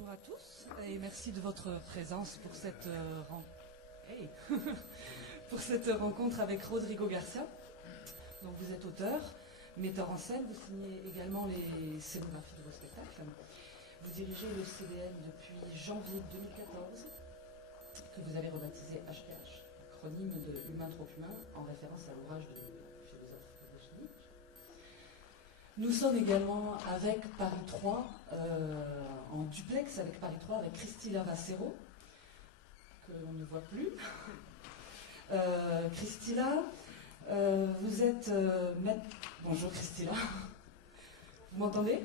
Bonjour à tous et merci de votre présence pour cette, pour cette rencontre avec Rodrigo Garcia. Donc vous êtes auteur, metteur en scène, vous signez également les scénographies de vos spectacles. Vous dirigez le CDM depuis janvier 2014, que vous avez rebaptisé HPH, acronyme de Humain trop humain, en référence à l'ouvrage du philosophe Virginie. Nous sommes également avec Paris 3, en duplex avec Paris 3, avec Christila Vassero, que l'on ne voit plus. Christila, vous êtes maître... Bonjour Christila. Vous m'entendez?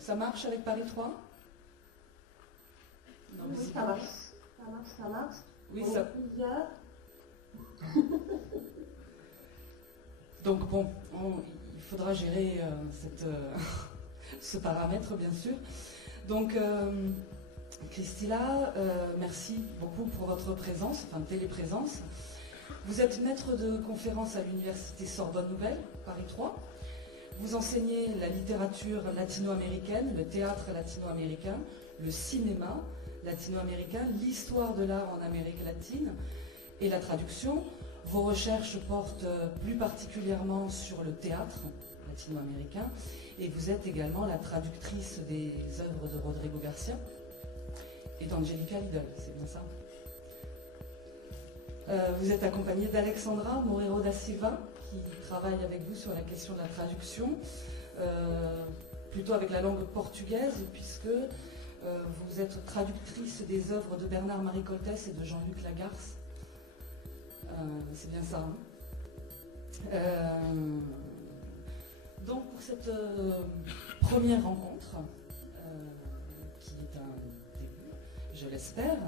Ça marche avec Paris 3? Non, oui, ça marche. Ça marche. Oui, on ça... est plusieurs. Donc bon, il faudra gérer ce paramètre, bien sûr. Donc, Christila, merci beaucoup pour votre présence, enfin téléprésence. Vous êtes maître de conférence à l'université Sorbonne Nouvelle, Paris 3. Vous enseignez la littérature latino-américaine, le théâtre latino-américain, le cinéma latino-américain, l'histoire de l'art en Amérique latine et la traduction. Vos recherches portent plus particulièrement sur le théâtre latino-américain et vous êtes également la traductrice des œuvres de Rodrigo Garcia et d'Angelica Lidl, c'est bien ça. Vous êtes accompagnée d'Alexandra Moreiro da Silva qui travaille avec vous sur la question de la traduction, plutôt avec la langue portugaise puisque vous êtes traductrice des œuvres de Bernard-Marie Coltès et de Jean-Luc Lagarce. C'est bien ça. Donc pour cette première rencontre, qui est un début, je l'espère,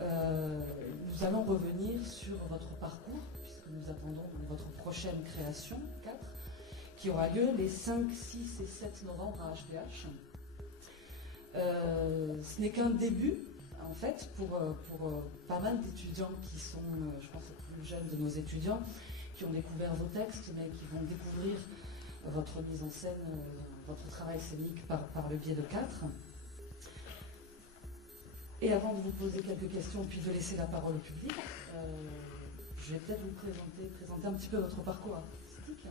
nous allons revenir sur votre parcours, puisque nous attendons votre prochaine création, 4, qui aura lieu les 5, 6 et 7 novembre à HPH. Ce n'est qu'un début, en fait, pour pas mal d'étudiants qui sont, je pense, les plus jeunes de nos étudiants, qui ont découvert vos textes, mais qui vont découvrir votre mise en scène, votre travail scénique par le biais de 4. Et avant de vous poser quelques questions, puis de laisser la parole au public, je vais peut-être vous présenter un petit peu votre parcours artistique.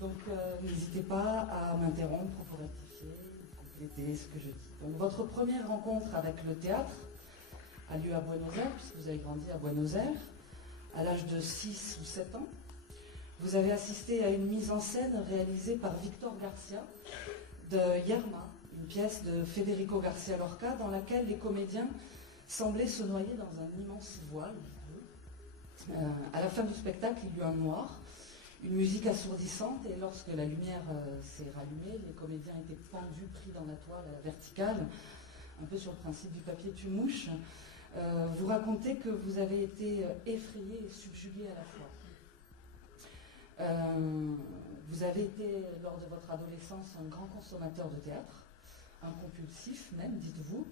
Donc, n'hésitez pas à m'interrompre pour rectifier, compléter ce que je dis. Donc, votre première rencontre avec le théâtre a lieu à Buenos Aires, puisque vous avez grandi à Buenos Aires, à l'âge de 6 ou 7 ans. Vous avez assisté à une mise en scène réalisée par Victor Garcia de Yerma, une pièce de Federico Garcia Lorca dans laquelle les comédiens semblaient se noyer dans un immense voile. À la fin du spectacle, il y eut un noir, une musique assourdissante, et lorsque la lumière s'est rallumée, les comédiens étaient pendus, pris dans la toile à la verticale, un peu sur le principe du papier tue-mouche. Vous racontez que vous avez été effrayé et subjugué à la fois. Vous avez été, lors de votre adolescence, un grand consommateur de théâtre, un compulsif même, dites-vous,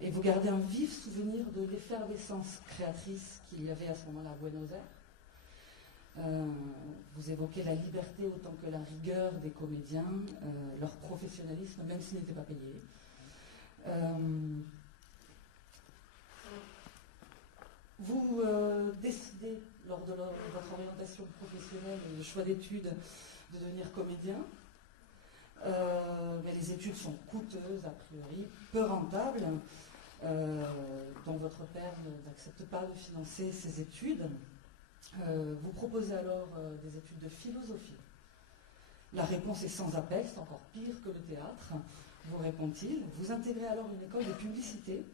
et vous gardez un vif souvenir de l'effervescence créatrice qu'il y avait à ce moment-là à Buenos Aires. Vous évoquez la liberté autant que la rigueur des comédiens, leur professionnalisme, même s'ils n'étaient pas payés. Vous décidez, lors de votre orientation professionnelle et le choix d'études, de devenir comédien. Mais les études sont coûteuses, a priori, peu rentables, dont votre père n'accepte pas de financer ces études. Vous proposez alors des études de philosophie. La réponse est sans appel, c'est encore pire que le théâtre, vous répond-il. Vous intégrez alors une école de publicité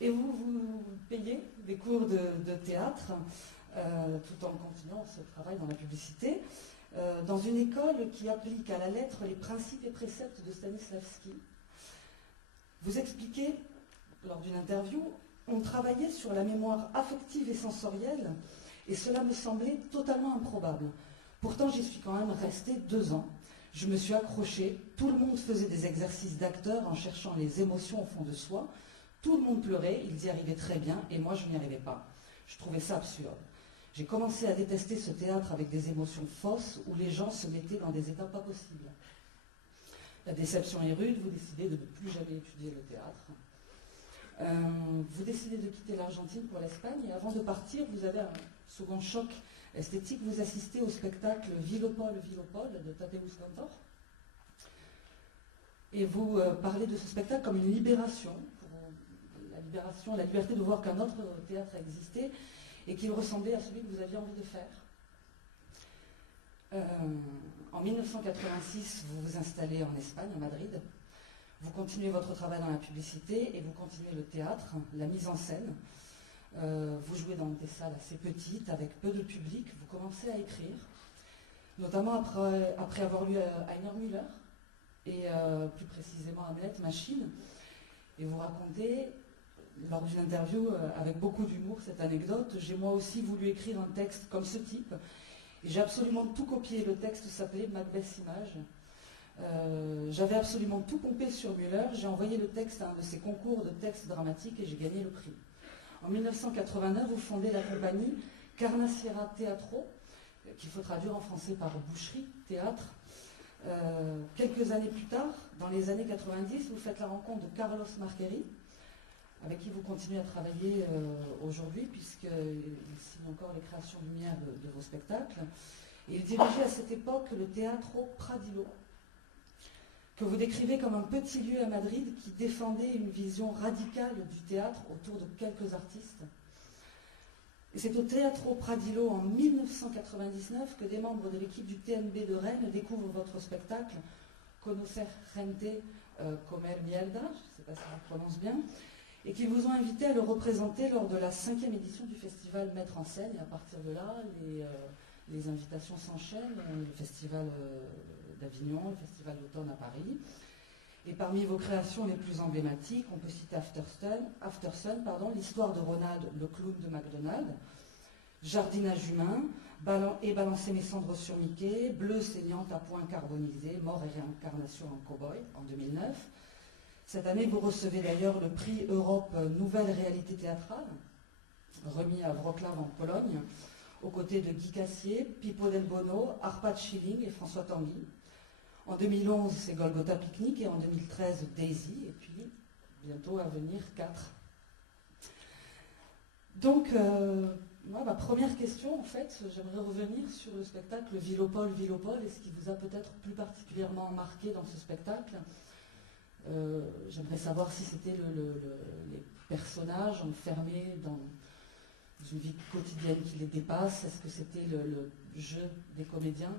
et vous payez des cours de théâtre tout en continuant ce travail dans la publicité, dans une école qui applique à la lettre les principes et préceptes de Stanislavski. Vous expliquez, lors d'une interview, on travaillait sur la mémoire affective et sensorielle, et cela me semblait totalement improbable. Pourtant, j'y suis quand même restée 2 ans. Je me suis accrochée, tout le monde faisait des exercices d'acteur en cherchant les émotions au fond de soi, tout le monde pleurait, ils y arrivaient très bien, et moi je n'y arrivais pas. Je trouvais ça absurde. J'ai commencé à détester ce théâtre avec des émotions fausses où les gens se mettaient dans des états pas possibles. La déception est rude, vous décidez de ne plus jamais étudier le théâtre. Vous décidez de quitter l'Argentine pour l'Espagne et avant de partir, vous avez un second choc esthétique. Vous assistez au spectacle Vilopol, Vilopol de Tadeusz Kantor. Et vous parlez de ce spectacle comme une libération, la liberté de voir qu'un autre théâtre existait et qu'il ressemblait à celui que vous aviez envie de faire. En 1986, vous vous installez en Espagne, à Madrid. Vous continuez votre travail dans la publicité et vous continuez le théâtre, la mise en scène. Vous jouez dans des salles assez petites, avec peu de public. Vous commencez à écrire, notamment après avoir lu Heiner Müller et plus précisément Hamlet, Machine. Et vous racontez, lors d'une interview avec beaucoup d'humour, cette anecdote. J'ai moi aussi voulu écrire un texte comme ce type. Et j'ai absolument tout copié. Le texte s'appelait Macbeth Image. J'avais absolument tout pompé sur Müller. J'ai envoyé le texte à un de ses concours de textes dramatiques et j'ai gagné le prix. En 1989, vous fondez la compagnie Carna Sierra Teatro, qu'il faut traduire en français par boucherie, théâtre. Quelques années plus tard, dans les années 90, vous faites la rencontre de Carlos Marqueri, avec qui vous continuez à travailler aujourd'hui, puisqu'il signe encore les créations lumière de vos spectacles. Et il dirigeait à cette époque le Teatro Pradillo, que vous décrivez comme un petit lieu à Madrid qui défendait une vision radicale du théâtre autour de quelques artistes. Et c'est au Teatro Pradillo en 1999 que des membres de l'équipe du TNB de Rennes découvrent votre spectacle Conocer Gente Comer Mierda, je ne sais pas si je le prononce bien, et qu'ils vous ont invité à le représenter lors de la 5e édition du festival Mettre en scène. Et à partir de là, les invitations s'enchaînent, le festival d'Avignon, le festival d'automne à Paris. Et parmi vos créations les plus emblématiques, on peut citer Aftersun, l'histoire de Ronald, le clown de McDonald's, Jardinage humain, et Balancer mes cendres sur Mickey, Bleu saignante à point carbonisé, Mort et réincarnation en cow-boy en 2009. Cette année, vous recevez d'ailleurs le prix Europe Nouvelle Réalité Théâtrale, remis à Wrocław en Pologne, aux côtés de Guy Cassier, Pippo Del Bono, Arpad Schilling et François Tanguy. En 2011, c'est Golgotha Picnic et en 2013, Daisy, et puis bientôt à venir 4. Donc, moi, ma première question, en fait, j'aimerais revenir sur le spectacle Vilopol, Vilopol, et ce qui vous a peut-être plus particulièrement marqué dans ce spectacle. J'aimerais savoir si c'était les personnages enfermés dans une vie quotidienne qui les dépasse. Est-ce que c'était le jeu des comédiens,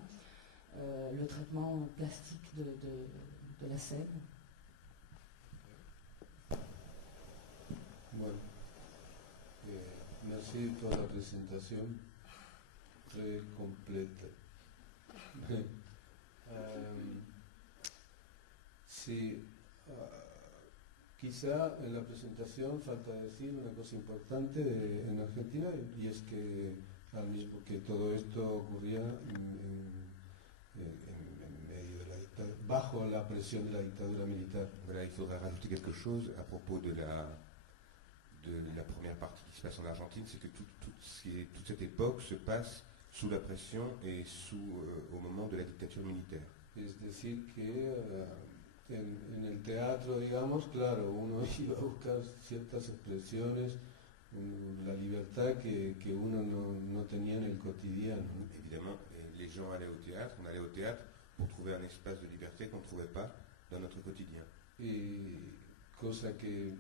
le traitement plastique de la scène? Bueno, merci por la presentación, très complète. Sí, quizá en la presentación falta decir una cosa importante en Argentina, y es que al mismo que todo esto ocurría en medio de bajo la presión de la dictadura militar. Voilà, il faudrait rajouter quelque chose à propos de la première partie qui se passe en Argentine, c'est que toute cette époque se passe sous la pression et au moment de la dictature militaire. Es decir, que en el teatro, digamos, claro, uno iba a buscar ciertas expresiones, la libertad que uno no tenía en el cotidiano. Évidemment, les gens allaient au théâtre, on allait au théâtre pour trouver un espace de liberté qu'on ne trouvait pas dans notre quotidien. Y cosa que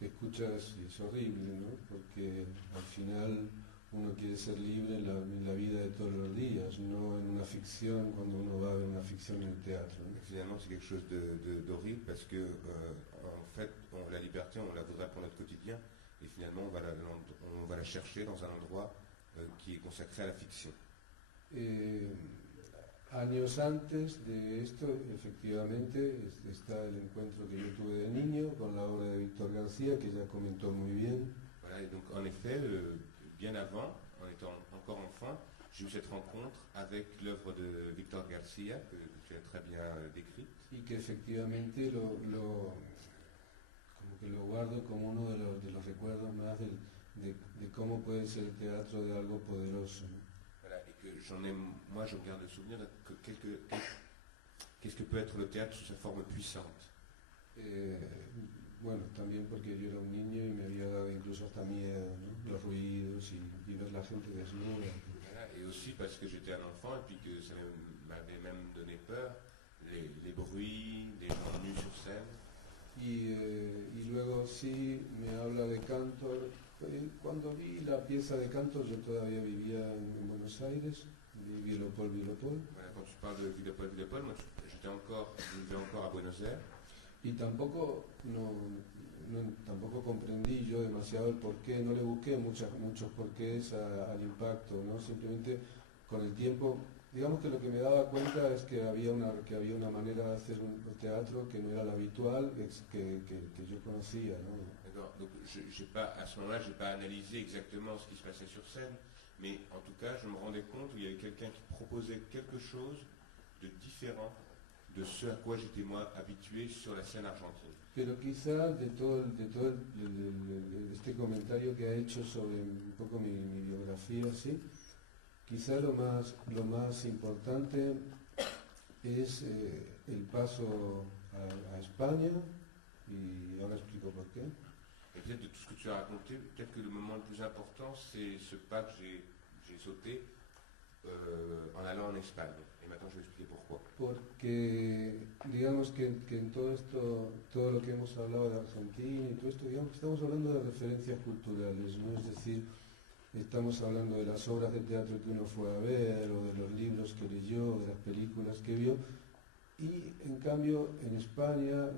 escuchas y es horrible, ¿no? Porque al final uno quiere ser libre en la vida de todos los días, no en una ficción, cuando uno va a ver una ficción en el teatro, ¿no? Finalement, c'est quelque chose d'horrible parce que, en fait, la liberté, on la voudrait pour notre quotidien, et finalement, on va la chercher dans un endroit qui est consacré à la fiction. Años antes de esto, efectivamente, está el encuentro que yo tuve de niño con la obra de Víctor García, que ya comentó muy bien. Voilà, et donc en effet, bien avant, en étant encore enfant, j'ai eu cette rencontre avec l'œuvre de Víctor García, que tu as très bien décrite. Y que efectivamente como que lo guardo como uno de los recuerdos más de cómo puede ser el teatro de algo poderoso, ¿no? Voilà, et que moi je garde le souvenir que qu'est-ce que peut être le théâtre sous sa forme puissante. Bueno, también porque yo era un niño y me había dado incluso hasta miedo, ¿no? Los ruidos y ver la gente desnuda. Voilà, et aussi parce que j'étais un enfant et puis que ça m'avait même donné peur, les bruits, les gens nus sur scène. Y luego sí me habla de Cantor. Cuando vi la pieza de Cantor yo todavía vivía en Buenos Aires, Vilopol. Voilà, quand tu parles de Villepol, moi je vivais encore à Buenos Aires. Y tampoco, tampoco comprendí yo demasiado el porqué, no le busqué muchos porqués al impacto, ¿no? Simplemente con el tiempo, digamos que lo que me daba cuenta es que había una manera de hacer un teatro que no era la habitual, que yo conocía, ¿no? D'accord, donc à ce moment-là, je n'ai pas analysé exactement ce qui se passait sur scène, mais en tout cas, je me rendais compte qu'il y avait quelqu'un qui proposait quelque chose de différent de ce à quoi j'étais moi habitué sur la scène argentine. Pero quizá de todo este comentario que ha hecho sobre un poco mi biografía, ¿sí? Quizá lo más importante es el paso a España, y ahora explico por qué. Et peut-être de tout ce que tu as raconté, peut-être que le moment le plus important, c'est ce pas que j'ai sauté en allant en Espagne. Et maintenant, je vais expliquer pourquoi. Porque digamos que en todo esto, todo lo que hemos hablado de Argentina y todo esto, digamos que estamos hablando de referencias culturales, ¿no? Es decir, estamos hablando de las obras de teatro que uno fue a ver, o de los libros que leyó, de las películas que vio, y en cambio en España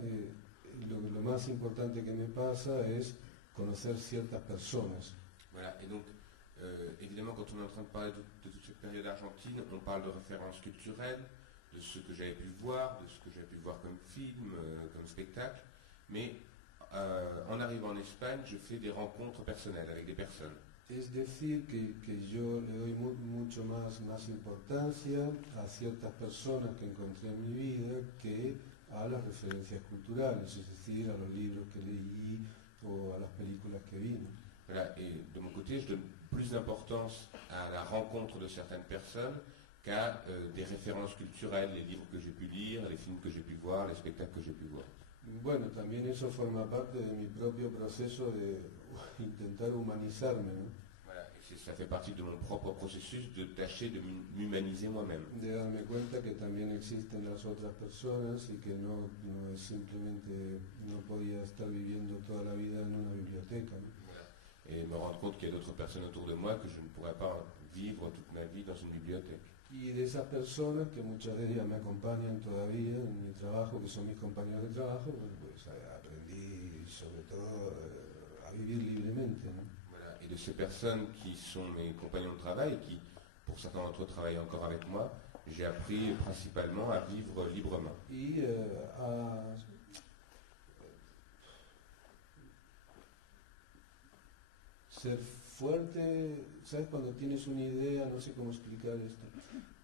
lo más importante que me pasa es conocer ciertas personas. Voilà, et donc évidemment quand on est en train de parler de toute cette période argentine, on parle de références culturelles, de ce que j'avais pu voir, de ce que j'avais pu voir comme film, comme spectacle, mais en arrivant en Espagne, je fais des rencontres personnelles avec des personnes. Es decir, que yo le doy mucho más importancia a ciertas personas que encontré en mi vida que a las referencias culturales, es decir, a los libros que leí o a las películas que vi. Voilà, et de mon côté, je donne plus d'importance à la rencontre de certaines personnes qu'à des références culturelles, les livres que j'ai pu lire, les films que j'ai pu voir, les spectacles que j'ai pu voir. Bueno, también eso forma parte de mi propio proceso de intentar humanizarme, ¿no? Voilà, et ça fait partie de mon propre processus de tâcher de m'humaniser moi-même. De darme cuenta que también existen las otras personas y que no es simplemente, no podía estar viviendo toda la vida en una biblioteca, ¿no? Voilà. Et me rendre compte qu'il y a d'autres personnes autour de moi que je ne pourrais pas vivre toute ma vie dans une bibliothèque. Y de esas personas, que muchas de ellas me acompañan todavía en mi trabajo, que son mis compañeros de trabajo, pues aprendí sobre todo a vivir libremente, ¿no? Voilà. Et de ces personnes qui sont mes compagnons de travail, et qui pour certains d'entre eux travaillent encore avec moi, j'ai appris principalement à vivre librement. Y a ser fuerte, ¿sabes? Cuando tienes una idea, no sé cómo explicar esto,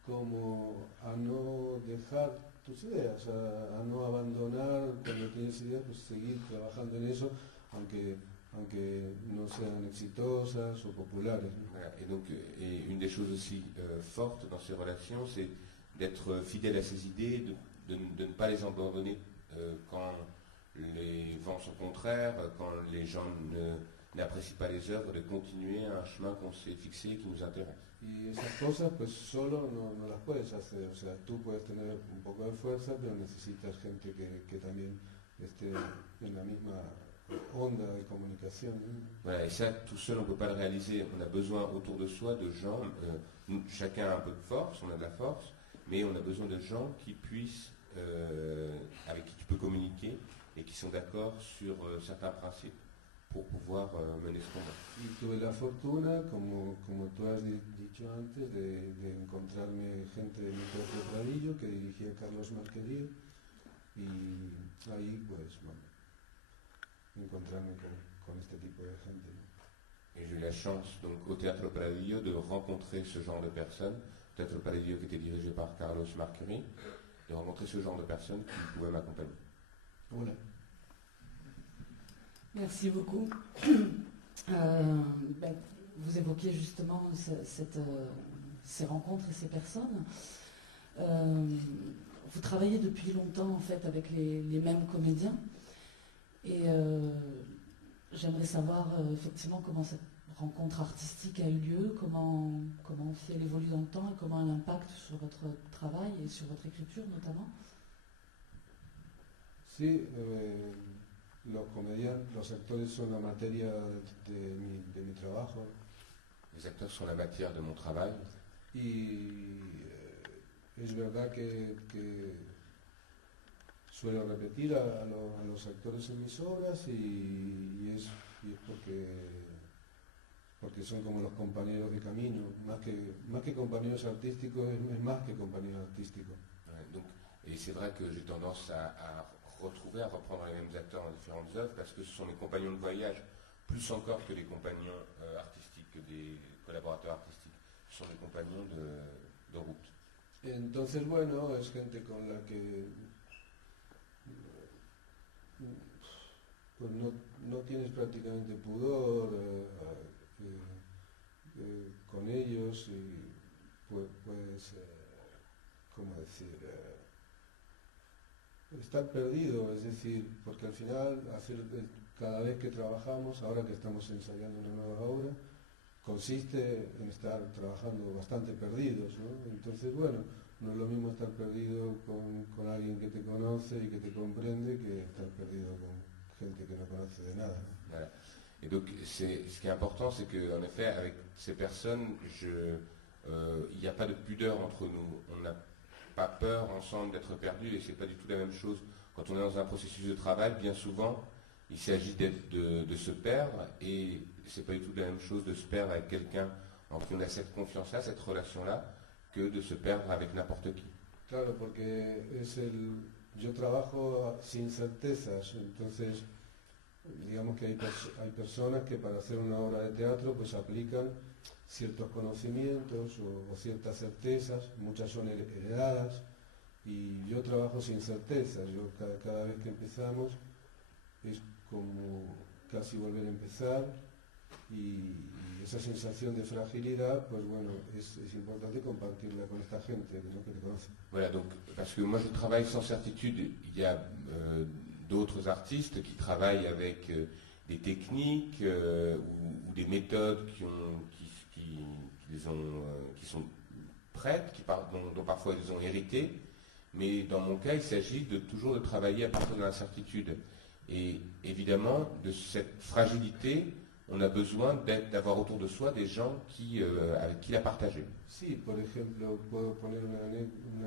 como a no dejar tus ideas, a no abandonar cuando tienes ideas, pues seguir trabajando en eso, aunque no sean exitosas o populares, ¿no? Voilà. Et donc, une des choses aussi fortes dans ces relations, c'est d'être fidèle à ses idées, de ne pas les abandonner quand les vents sont contraires, quand les gens n'apprécient pas les œuvres, de continuer un chemin qu'on s'est fixé et qui nous intéresse. Y esas cosas pues solo no las puedes hacer, o sea, tú puedes tener un poco de fuerza, pero necesitas gente que también esté en la misma onda de comunicación, ¿no? Voilà, et ça, tout seul, on ne peut pas le réaliser. On a besoin autour de soi de gens, chacun a un peu de force, on a de la force, mais on a besoin de gens qui puissent, avec qui tu peux communiquer et qui sont d'accord sur certains principes pour pouvoir mener ce combat. Y tuve la fortuna, como tú has dicho antes, de encontrarme gente de mi propio Pradillo que dirigía Carlos Marquerío, y ahí pues bueno, encontrarme con este tipo de gente, ¿no? Et j'ai eu la chance, donc, au Théâtre Paladillo, de rencontrer ce genre de personnes. Théâtre Paladillo qui était dirigé par Carlos Marquerí, de rencontrer ce genre de personnes qui pouvaient m'accompagner. Voilà. Merci beaucoup. vous évoquiez justement ces rencontres et ces personnes. Vous travaillez depuis longtemps en fait avec les mêmes comédiens et j'aimerais savoir effectivement comment cette rencontre artistique a eu lieu, comment aussi elle évolue dans le temps et comment elle impacte sur votre travail et sur votre écriture notamment. Sí, los actores son la materia de mi trabajo Les acteurs sont la matière de mon travail. y es verdad que suelo repetir a los actores en mis obras y es porque son como los compañeros de camino, más que compañeros artísticos, es más que compañeros artísticos. Ouais, donc, et c'est vrai que j'ai tendance à reprendre les mêmes acteurs dans différentes œuvres parce que ce sont mes compagnons de voyage, plus encore que des compagnons artistiques, que des collaborateurs artistiques. Ce sont des compagnons de route. Entonces, bueno, es gente con la que pues no tienes prácticamente pudor con ellos y puedes, ¿cómo decir? Estar perdido, es decir, porque al final cada vez que trabajamos, ahora que estamos ensayando una nueva obra, consiste en estar trabajando bastante perdidos, ¿no? Entonces, bueno, no es lo mismo estar perdido con alguien que te conoce y que te comprende que estar perdido con gente que no conoce de nada, ¿no? Voilà. Et donc, ce qui est important, c'est qu'en effet, avec ces personnes, il n'y a pas de pudeur entre nous. On n'a pas peur ensemble d'être perdus et c'est pas du tout la même chose. Quand on est dans un processus de travail, bien souvent, il s'agit de se perdre et c'est pas du tout la même chose de se perdre avec quelqu'un en qui on a cette confiance-là, cette relation-là, que de se perdre avec n'importe qui. Claro, porque yo trabajo sin certezas, entonces digamos que hay personas que para hacer una obra de teatro pues aplican ciertos conocimientos o ciertas certezas, muchas son heredadas y yo trabajo sin certezas, yo cada vez que empezamos es como casi volver a empezar y esa sensación de fragilidad, pues bueno, es importante compartirla con esta gente, ¿no?, que te conoce. Voilà, donc, parce que moi je travaille sans certitude, il y a d'autres artistes qui travaillent avec des techniques ou des méthodes qui sont prêtes, dont parfois ils ont hérité, mais dans mon cas il s'agit toujours de travailler à partir de l'incertitude. Et évidemment, de cette fragilité, on a besoin d'avoir autour de soi des gens avec qui la partager. Sí, por ejemplo, puedo poner una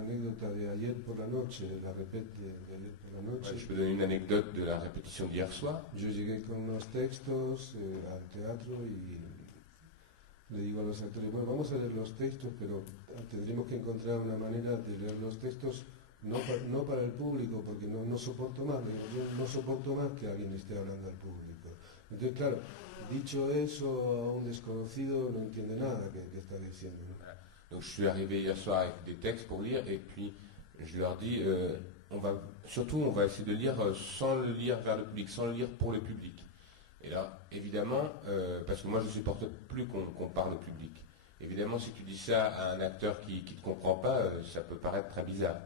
anécdota de ayer por la noche, de ayer por la noche. Ouais, je peux donner une anecdote de la répétition d'hier soir. Yo llegué con unos textos al teatro y le digo a los actores, bueno, vamos a leer los textos, pero tendremos que encontrar una manera de leer los textos no para el público, porque no soporto más, yo no soporto más que alguien esté hablando al público. Entonces, claro, dicho eso a un desconocido no entiende nada que está diciendo, ¿no? Donc je suis arrivé hier soir avec des textes pour lire et puis je leur dis, on va essayer de lire sans le lire vers le public, sans le lire pour le public. Et là, évidemment, parce que moi je ne supporte plus qu'on parle au public. Évidemment, si tu dis ça à un acteur qui ne te comprend pas, ça peut paraître très bizarre.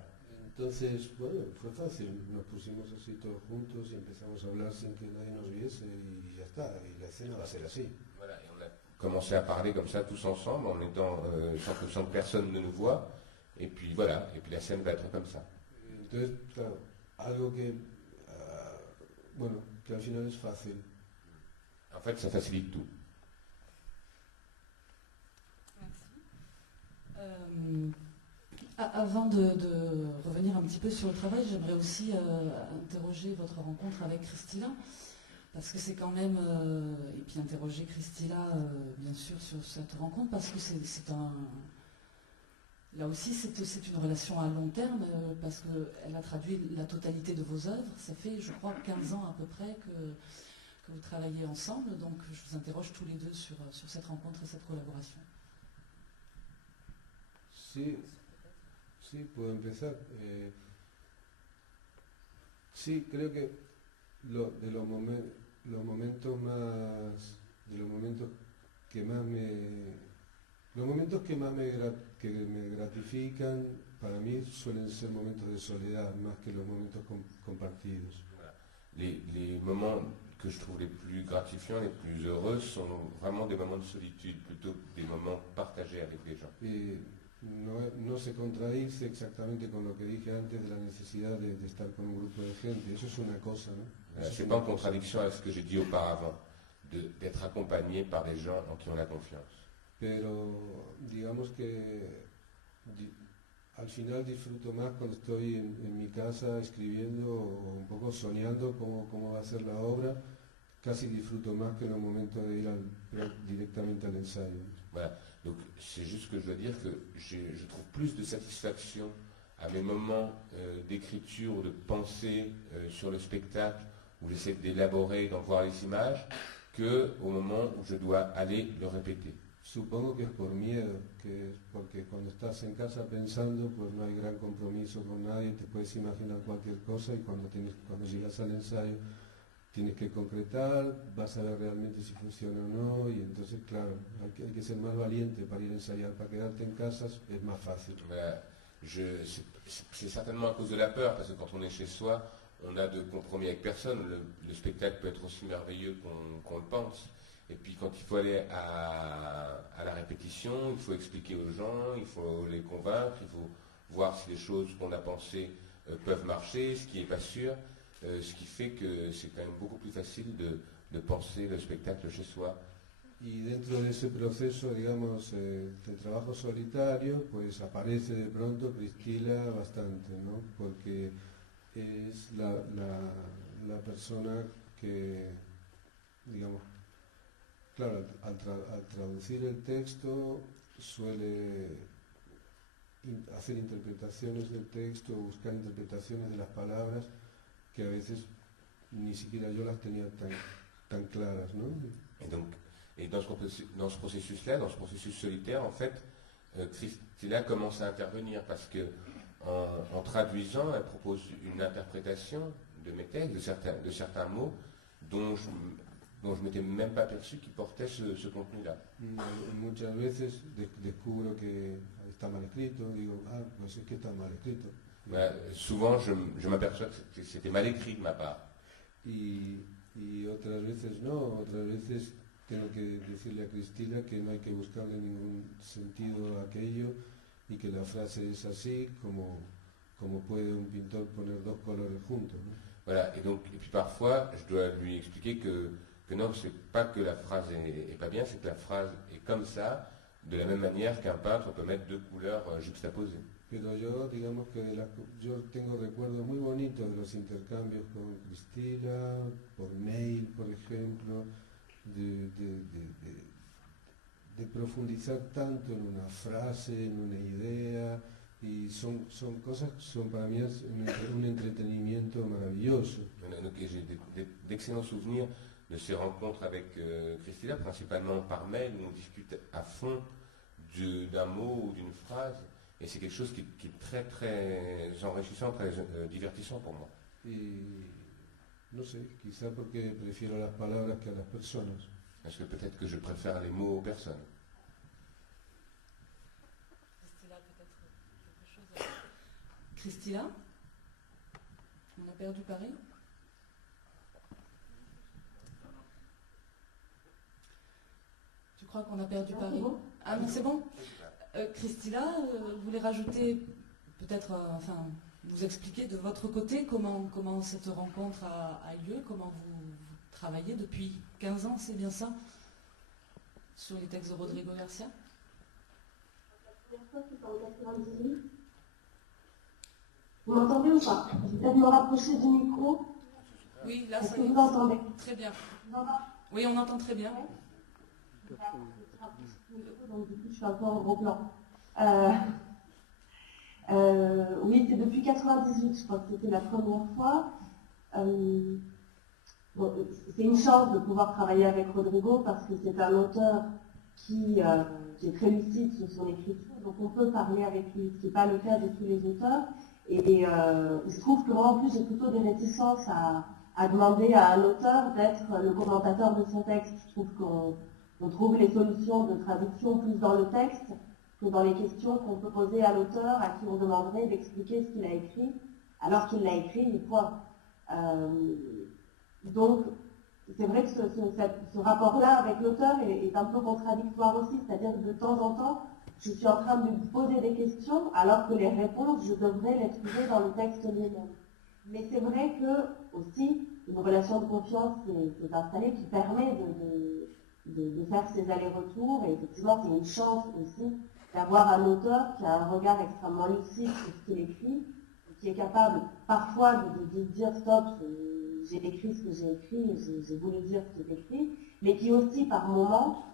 Entonces, bueno, fue fácil, nos pusimos así todos juntos y empezamos a hablar sin que nadie nos viese y ya está, y la escena va a ser así. Voilà, et on a commencé à parler comme ça tous ensemble, en étant sans que personne ne nous voit, et puis voilà, et puis la scène va être comme ça. Entonces, claro, algo que, bueno, que al final es fácil. En fait, ça facilite tout. Merci. Avant de revenir un petit peu sur le travail, j'aimerais aussi interroger votre rencontre avec Christila, parce que c'est quand même, et puis interroger Christila bien sûr sur cette rencontre, parce que là aussi c'est une relation à long terme, parce qu'elle a traduit la totalité de vos œuvres. Ça fait, je crois, 15 ans à peu près que vous travaillez ensemble, donc je vous interroge tous les deux sur cette rencontre et cette collaboration. Sí, puedo empezar. Sí, creo que de los momentos que más los momentos que más que me gratifican para mí suelen ser momentos de soledad más que los momentos compartidos. Voilà. Les moments que je trouve les plus gratifiants, les plus heureux, sont vraiment des moments de solitude, plutôt que des moments partagés avec les gens. Y no se contradice exactamente con lo que dije antes de la necesidad de estar con un grupo de gente. Eso es una cosa, ¿no? C'est pas en contradiction avec ce que j'ai dit auparavant, d'être accompagné par des gens en qui on a confiance. Pero digamos que al final disfruto más cuando estoy en mi casa escribiendo o un poco soñando cómo va a ser la obra. Casi disfruto más que en los momentos de ir directamente al ensayo. Voilà, donc c'est juste que je dois dire que je trouve plus de satisfaction à mes moments d'écriture ou de pensée sur le spectacle, où j'essaie d'élaborer, d'en voir les images, qu'au moment où je dois aller le répéter. Supongo que es por miedo, porque cuando estás en casa pensando, pues no hay gran compromiso con nadie, te puedes imaginar cualquier cosa y cuando llegas al ensayo tienes que concretar, vas a ver realmente si funciona o no, y entonces, claro, hay que ser más valiente para ir a ensayar. Para quedarte en casa es más fácil. Voilà. C'est certainement à cause de la peur, parce que quand on est chez soi, on n'a de compromis avec personne. Le spectacle peut être aussi merveilleux qu'on le pense. Et puis quand il faut aller à la répétition, il faut expliquer aux gens, il faut les convaincre, il faut voir si les choses qu'on a pensées peuvent marcher, ce qui n'est pas sûr. Ce qui fait que c'est quand même beaucoup plus facile de penser le spectacle chez soi. Y dentro de ese proceso, digamos, de trabajo solitario, pues aparece de pronto Priscila bastante, ¿no? Porque es la persona que, digamos, claro, al traducir el texto suele hacer interpretaciones del texto, buscar interpretaciones de las palabras que a veces ni siquiera yo las tenía tan claras, ¿no? Et dans ce processus-là, dans ce processus solitaire, en fait, Christina commence à intervenir parce que en traduisant, elle propose une interprétation de mes textes, de certains mots dont je m'étais même pas perçu qu'ils portaient ce contenu-là. Muchas veces descubro que está mal escrito, digo, pues es que está mal escrito. Souvent, je m'aperçois que c'était mal écrit de ma part. Y otras veces no, otras veces tengo que decirle a Cristina que no hay que buscarle ningún sentido a aquello y que la frase es así como puede un pintor poner dos colores juntos, ¿no? Voilà, et puis parfois, je dois lui expliquer que non, c'est pas que la phrase est pas bien, c'est que la phrase est comme ça, de la même manière qu'un peintre peut mettre deux couleurs juxtaposées. Pero yo, digamos que yo tengo recuerdos muy bonitos de los intercambios con Cristina, por mail, por ejemplo, de profundizar tanto en una frase, en una idea, y son cosas que son para mí un entretenimiento maravilloso. Donc j'ai d'excellents souvenirs de ces rencontres avec Cristina, principalement par mail, où on discute à fond d'un mot ou d'une phrase. Et c'est quelque chose qui est très très enrichissant, très divertissant pour moi. Y no sé, quizá porque prefiero las palabras que a las personas. Parce que peut-être que je préfère les mots aux personnes. Christila, peut-être quelque chose. Christila, on a perdu Paris. Tu crois qu'on a perdu Paris? Ah non, c'est bon. Christila, vous voulez rajouter peut-être, vous expliquer de votre côté comment cette rencontre a lieu, comment vous travaillez depuis 15 ans, c'est bien ça, sur les textes de Rodrigo Garcia? La première fois, c'était en 98. Vous m'entendez ou pas? Je vais peut-être me rapprocher du micro. Oui, là, Est-ce ça que y est. vous m'entendez? Très bien. Vous m'entendez? Oui, on entend très bien. Donc du coup, je suis un peu en gros plan. Oui, c'est depuis 98, je crois que c'était la première fois. Bon, c'est une chance de pouvoir travailler avec Rodrigo parce que c'est un auteur qui est très lucide sur son écriture, donc on peut parler avec lui, ce qui n'est pas le cas de tous les auteurs. Et il se trouve que moi, en plus, j'ai plutôt des réticences à demander à un auteur d'être le commentateur de son texte. Je trouve on trouve les solutions de traduction plus dans le texte que dans les questions qu'on peut poser à l'auteur, à qui on demanderait d'expliquer ce qu'il a écrit, alors qu'il l'a écrit une fois. Donc, c'est vrai que ce rapport-là avec l'auteur est un peu contradictoire aussi, c'est-à-dire que de temps en temps, je suis en train de lui poser des questions, alors que les réponses, je devrais les trouver dans le texte lui-même. Mais c'est vrai que, aussi, une relation de confiance s'est installée qui permet de faire ces allers-retours, et effectivement, c'est une chance aussi d'avoir un auteur qui a un regard extrêmement lucide sur ce qu'il écrit, qui est capable parfois de dire stop, j'ai écrit ce que j'ai écrit, j'ai voulu dire ce qui est écrit, mais qui aussi par moments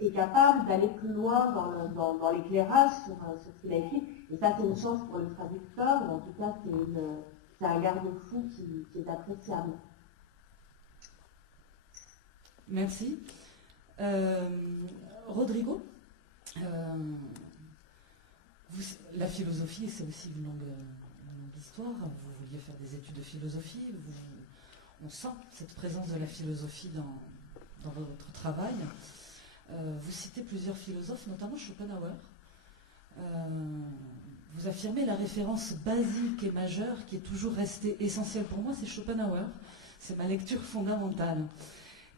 est capable d'aller plus loin dans l'éclairage sur ce qu'il a écrit. Et ça, c'est une chance pour le traducteur, mais en tout cas, c'est un garde-fou qui est appréciable. Merci. Rodrigo, la philosophie, c'est aussi une longue histoire. Vous vouliez faire des études de philosophie. On sent cette présence de la philosophie dans votre travail. Vous citez plusieurs philosophes, notamment Schopenhauer. Vous affirmez la référence basique et majeure qui est toujours restée essentielle pour moi, c'est Schopenhauer. C'est ma lecture fondamentale.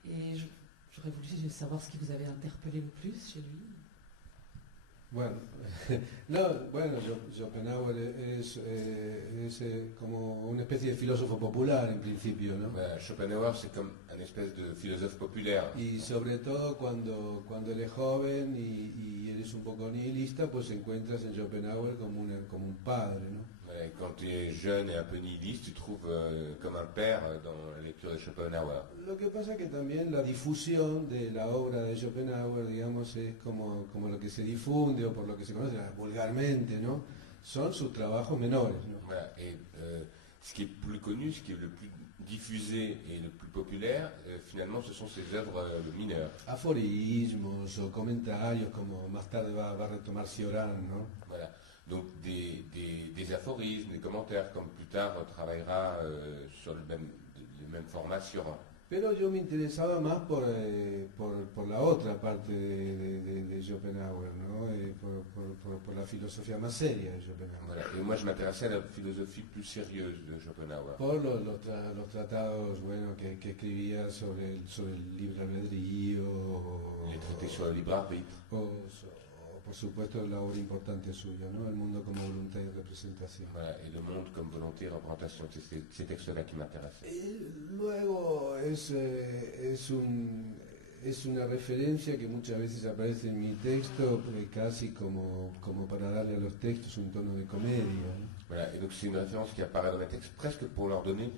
Et j'aurais voulu savoir ce qui vous avait interpellé le plus chez lui. Bueno, no, bueno, Schopenhauer es como una especie de filósofo popular en principio, ¿no? Schopenhauer, c'est comme un espèce de philosophe populaire. Y sobre todo cuando eres joven y eres un poco nihilista, pues encuentras en Schopenhauer como un padre, ¿no? Quand tu es jeune et un peu nihiliste, tu trouves comme un père dans la lecture de Schopenhauer. Lo que pasa es que también la difusión de la obra de Schopenhauer, digamos, es como lo que se difunde o por lo que se conoce vulgarmente, ¿no? Son sus trabajos menores, ¿no? Voilà. Et ce qui est plus connu, ce qui est le plus diffusé et le plus populaire, finalement, ce sont ses œuvres mineures. Aforismos o comentarios, como más tarde va a retomar Cioran, ¿no? Voilà. Donc des aphorismes, des commentaires, comme plus tard travaillera sur le même format sur un. Pero yo me interesaba más por la otra parte de Schopenhauer, ¿no? Por la filosofía más seria de Schopenhauer. Voilà. Et moi, je m'intéressais à la philosophie plus sérieuse de Schopenhauer. Por los tratados, bueno, que escribía sobre el libre albedrío. Les traités sur le libre arbitre. Por supuesto, la obra importante suya, ¿no? El mundo como voluntad y representación. Voilà, et le monde comme volonté et représentation, c'est ces textes-là qui m'intéressent. Y luego es una referencia que muchas veces aparece en mi texto, casi como para darle a los textos un tono de comedia, ¿no? Voilà, et donc c'est une référence qui apparaît dans mes textes presque pour leur donner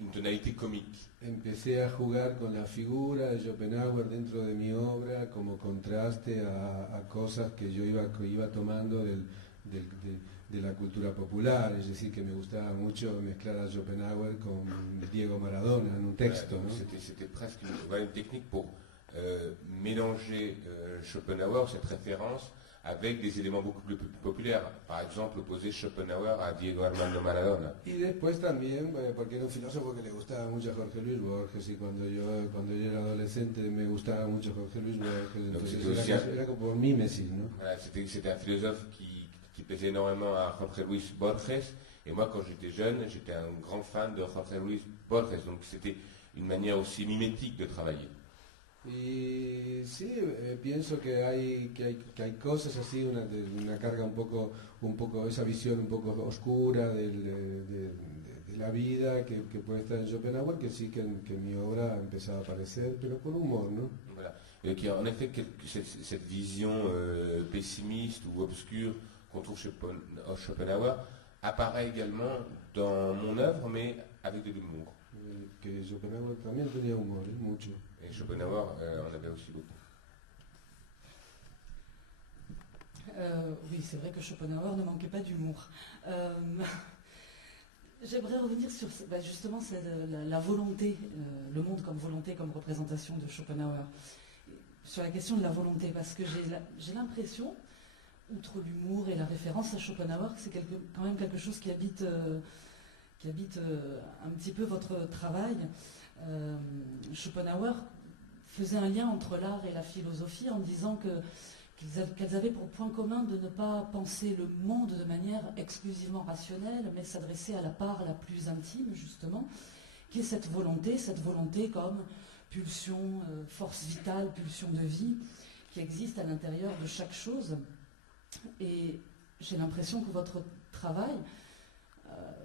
une tonalité comique. Empecé a jugar con la figura de Schopenhauer dentro de mi obra como contraste a cosas que yo iba tomando de la cultura popular, es decir, que me gustaba mucho mezclar a Schopenhauer con Diego Maradona en un texto, voilà, ¿no? C'était presque une technique pour mélanger Schopenhauer, cette référence, avec des éléments beaucoup plus populaires. Par exemple, opposer Schopenhauer a Diego Armando Maradona. Y después también, porque era un filósofo que le gustaba mucho a Jorge Luis Borges, y cuando yo era adolescente me gustaba mucho Jorge Luis Borges, entonces era como por mímesis, ¿no? Voilà, c'était un philosophe qui plaisait énormément à Jorge Luis Borges, et moi quand j'étais jeune, j'étais un grand fan de Jorge Luis Borges, donc c'était une manière aussi mimétique de travailler. Y sí, pienso que hay cosas así, una carga un poco esa visión un poco oscura de la vida que puede estar en Schopenhauer, que sí que en mi obra ha empezado a aparecer, pero con humor, ¿no? Voilà. Et qui a en effet cette vision pessimiste ou obscure qu'on trouve chez Schopenhauer apparaît également dans mon œuvre, mais avec de l'humour. Que Schopenhauer también tenía humor, mucho. Et Schopenhauer en avait aussi beaucoup. Oui, c'est vrai que Schopenhauer ne manquait pas d'humour. J'aimerais revenir sur justement la volonté, le monde comme volonté, comme représentation de Schopenhauer. Sur la question de la volonté, parce que j'ai l'impression, outre l'humour et la référence à Schopenhauer, que c'est quand même quelque chose qui habite un petit peu votre travail. Schopenhauer faisait un lien entre l'art et la philosophie en disant qu'elles avaient pour point commun de ne pas penser le monde de manière exclusivement rationnelle, mais s'adresser à la part la plus intime, justement, qui est cette volonté comme pulsion, force vitale, pulsion de vie, qui existe à l'intérieur de chaque chose. Et j'ai l'impression que votre travail,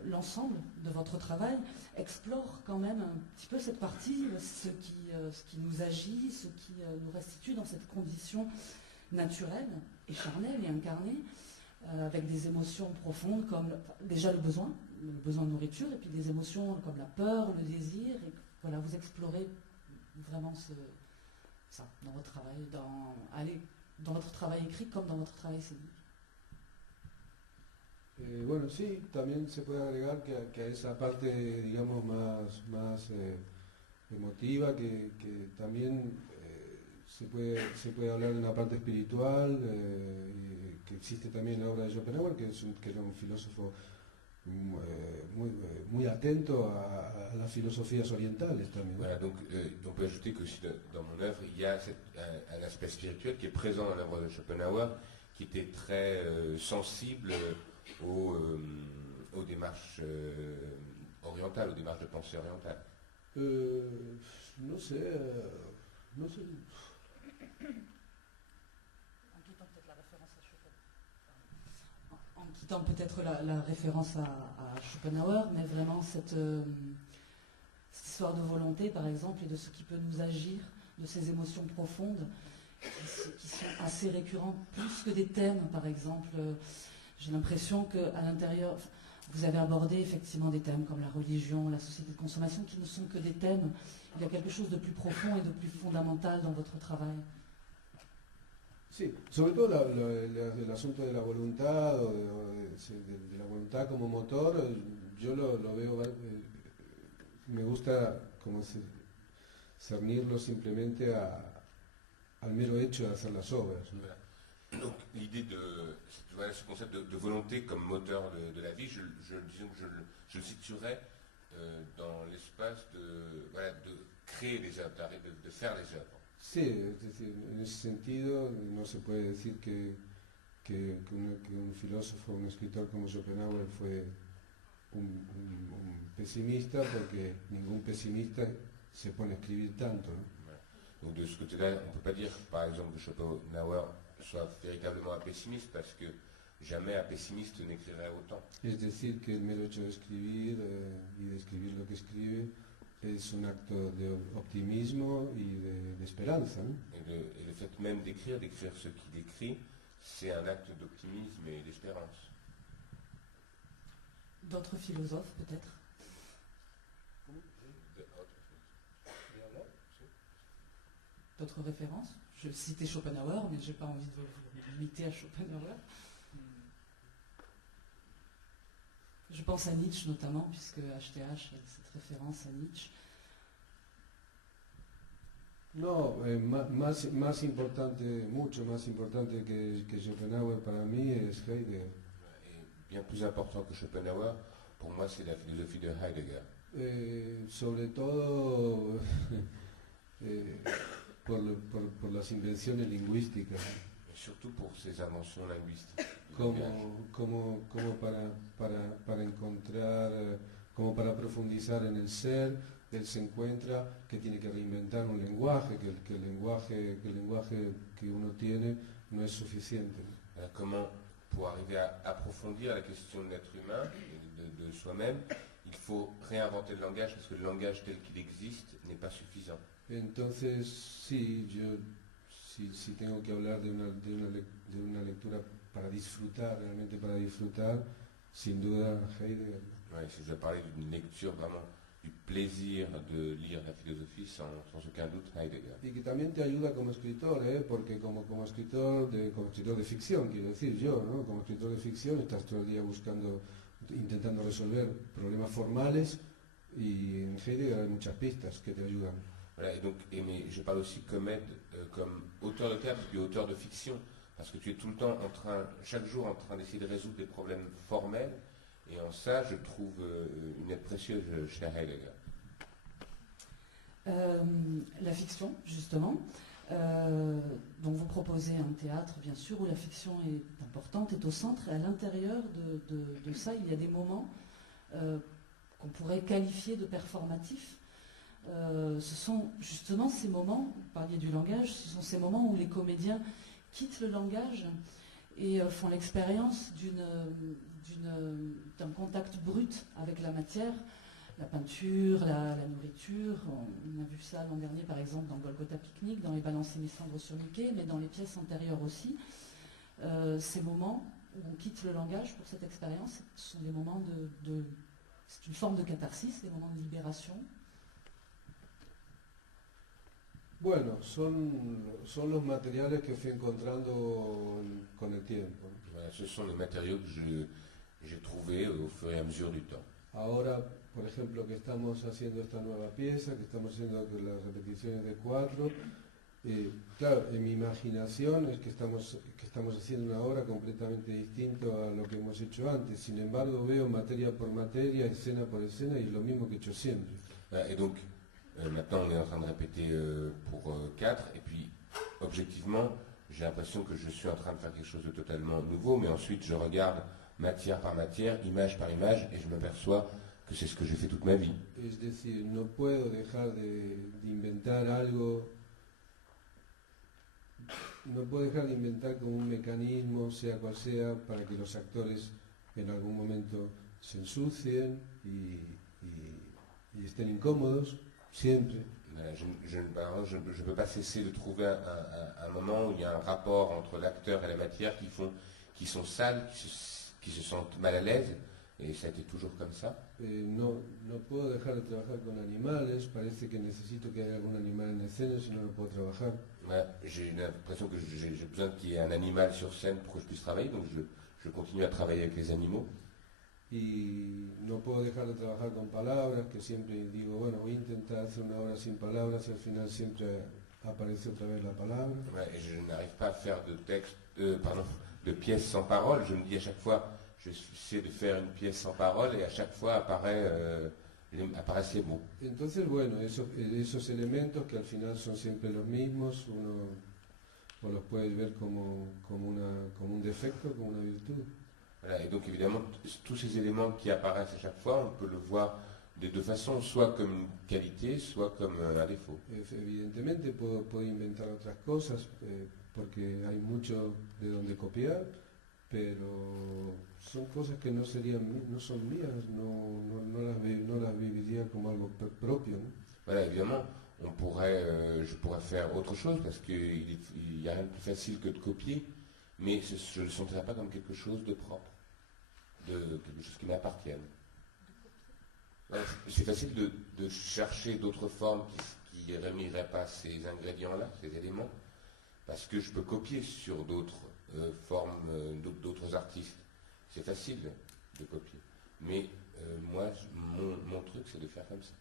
l'ensemble de votre travail, explore quand même un petit peu cette partie, ce qui nous agit, ce qui nous restitue dans cette condition naturelle et charnelle et incarnée, avec des émotions profondes comme déjà le besoin de nourriture, et puis des émotions comme la peur, le désir. Et voilà, vous explorez vraiment ça dans votre travail, dans votre travail écrit comme dans votre travail scénique. Bueno, sí, también se puede agregar que a esa parte, digamos, más emotiva, que también se puede hablar de una parte espiritual, que existe también en la obra de Schopenhauer, que era un filósofo muy atento a las filosofías orientales también. Voilà, donc on peut ajouter qu'aussi dans mon œuvre, il y a un aspect spirituel qui est présent dans l'œuvre de Schopenhauer, qui était très sensible aux démarches orientales, aux démarches de pensée orientale. No sé. En quittant peut-être la référence à Schopenhauer, mais vraiment cette histoire de volonté, par exemple, et de ce qui peut nous agir, de ces émotions profondes, qui sont assez récurrentes, plus que des thèmes, par exemple. J'ai l'impression qu'à l'intérieur, vous avez abordé effectivement des thèmes comme la religion, la société de consommation, qui ne sont que des thèmes. Il y a quelque chose de plus profond et de plus fondamental dans votre travail. Sí, sobre todo el asunto de la voluntad, de la voluntad como motor, yo lo veo, me gusta como cernirlo simplemente al mero hecho de hacer las obras, ¿no? Donc l'idée voilà, ce concept de volonté comme moteur de la vie, disons que je le situerais dans l'espace de créer des œuvres, de faire les œuvres. Sí, es decir, en ese sentido no se puede decir que un filósofo, un escritor como Schopenhauer fue un pesimista, porque ningún pesimista se pone a escribir tanto, ¿no? Voilà. Donc de ce côté-là, on ne peut pas dire par exemple que Schopenhauer soit véritablement un pessimiste, parce que jamais un pessimiste n'écrirait autant. Es decir, que el mero hecho de escribir y de escribir lo que escribe es un acto de optimismo y de esperanza, ¿no? Et le fait même d'écrire ce qu'il écrit, c'est un acte d'optimisme et d'espérance. D'autres philosophes, peut-être? D'autres références? Je citais Schopenhauer, mais je n'ai pas envie de vous limiter à Schopenhauer. Je pense à Nietzsche notamment, puisque HTH a cette référence à Nietzsche. No, más importante, mucho más importante que Schopenhauer para mí es Heidegger. Et bien plus important que Schopenhauer, pour moi, c'est la philosophie de Heidegger. Sobre todo por las invenciones lingüísticas. Surtout pour ses inventions linguistiques. Como para encontrar, como para profundizar en el ser, él se encuentra que tiene que reinventar un lenguaje, que el lenguaje que uno tiene no es suficiente. Comment, pour arriver à approfondir la question de l'être humain, de soi-même, il faut réinventer le langage, parce que le langage tel qu'il existe n'est pas suffisant. Entonces, sí, yo si tengo que hablar de una lectura para disfrutar, realmente para disfrutar, sin duda Heidegger. Ouais, si je dois parler d'une lecture vraiment du plaisir de lire la philosophie, sans aucun doute Heidegger. Y que también te ayuda como escritor, porque como escritor de ficción, quiero decir yo, ¿no? Como escritor de ficción estás todo el día intentando resolver problemas formales, y en Heidegger hay muchas pistas que te ayudan. Voilà, et donc, mais je parle aussi comme auteur de théâtre, puis auteur de fiction, parce que tu es tout le temps chaque jour en train d'essayer de résoudre des problèmes formels, et en ça, je trouve une aide précieuse chez Heidegger. La fiction, justement. Donc vous proposez un théâtre, bien sûr, où la fiction est importante, est au centre. Et à l'intérieur de ça, il y a des moments qu'on pourrait qualifier de performatifs. Ce sont justement ces moments, vous parliez du langage, ce sont ces moments où les comédiens quittent le langage et font l'expérience d'un contact brut avec la matière, la peinture, la nourriture. On a vu ça l'an dernier par exemple dans Golgotha Picnic, dans Les Balancer mes cendres sur Mickey, mais dans les pièces antérieures aussi. Ces moments où on quitte le langage pour cette expérience, ce sont des moments c'est une forme de catharsis, des moments de libération. Bueno, son los materiales que fui encontrando con el tiempo. Voilà, ce sont les matériaux que j'ai trouvés au fur et à mesure du temps. Ahora, por ejemplo, que estamos haciendo esta nueva pieza, que estamos haciendo las repeticiones de 4, claro, en mi imaginación es que estamos haciendo una obra completamente distinta a lo que hemos hecho antes. Sin embargo, veo materia por materia, escena por escena, y es lo mismo que he hecho siempre. Et donc, maintenant on est en train de répéter pour 4, et puis objectivement, j'ai l'impression que je suis en train de faire quelque chose de totalement nouveau, mais ensuite je regarde matière par matière, image par image, et je m'aperçois que c'est ce que j'ai fait toute ma vie. Es decir, no puedo dejar de inventar algo, no puedo dejar de inventar como un mecanismo, sea cual sea, para que los actores en algún momento se ensucien y estén incómodos, siempre. Voilà, je ne peux pas cesser de trouver un moment où il y a un rapport entre l'acteur et la matière qui sont sales, qui se sentent mal à l'aise, et ça a été toujours comme ça. No puedo dejar de trabajar con animales, parece que necesito que haya algún animal en escena, si no, no puedo trabajar. Ouais, j'ai l'impression que j'ai besoin qu'il y ait un animal sur scène pour que je puisse travailler, donc je continue à travailler avec les animaux. Y no puedo dejar de trabajar con palabras, que siempre digo, bueno, voy a intentar hacer una obra sin palabras, y al final siempre aparece otra vez la palabra. Ouais, et je n'arrive pas à faire de pièces sans parole. Je me dis à chaque fois, je essaie de faire une pièce sans parole, et à chaque fois apparaissent les mots. Entonces, bueno, esos elementos que al final son siempre los mismos, uno o los puede ver como un defecto, como una virtud. Voilà, et donc évidemment, tous ces éléments qui apparaissent à chaque fois, on peut le voir de deux façons, soit comme une qualité, soit comme un défaut. Evidentemente puedo inventar otras cosas, porque hay mucho de donde copiar, pero son cosas que no son mías, no las viviría como algo propio, ¿no? Voilà, évidemment, je pourrais faire autre chose, parce qu'il n'y a rien de plus facile que de copier, mais je ne le sentirais pas comme quelque chose de propre, quelque chose qui m'appartienne. Ouais, c'est facile de chercher d'autres formes qui ne réuniraient pas ces ingrédients-là, ces éléments, parce que je peux copier sur d'autres formes, d'autres artistes. C'est facile de copier. Mais moi, mon truc, c'est de faire comme ça.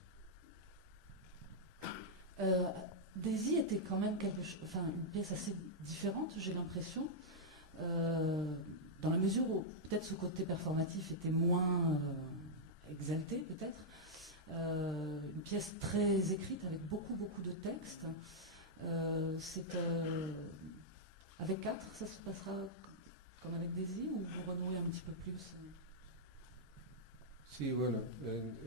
Daisy était quand même une pièce assez différente, j'ai l'impression, dans la mesure où peut-être ce côté performatif était moins exalté, peut-être. Une pièce très écrite avec beaucoup de textes. Avec 4, ça se passera comme avec Daisy, ou vous renouez un petit peu plus? Sí, bueno,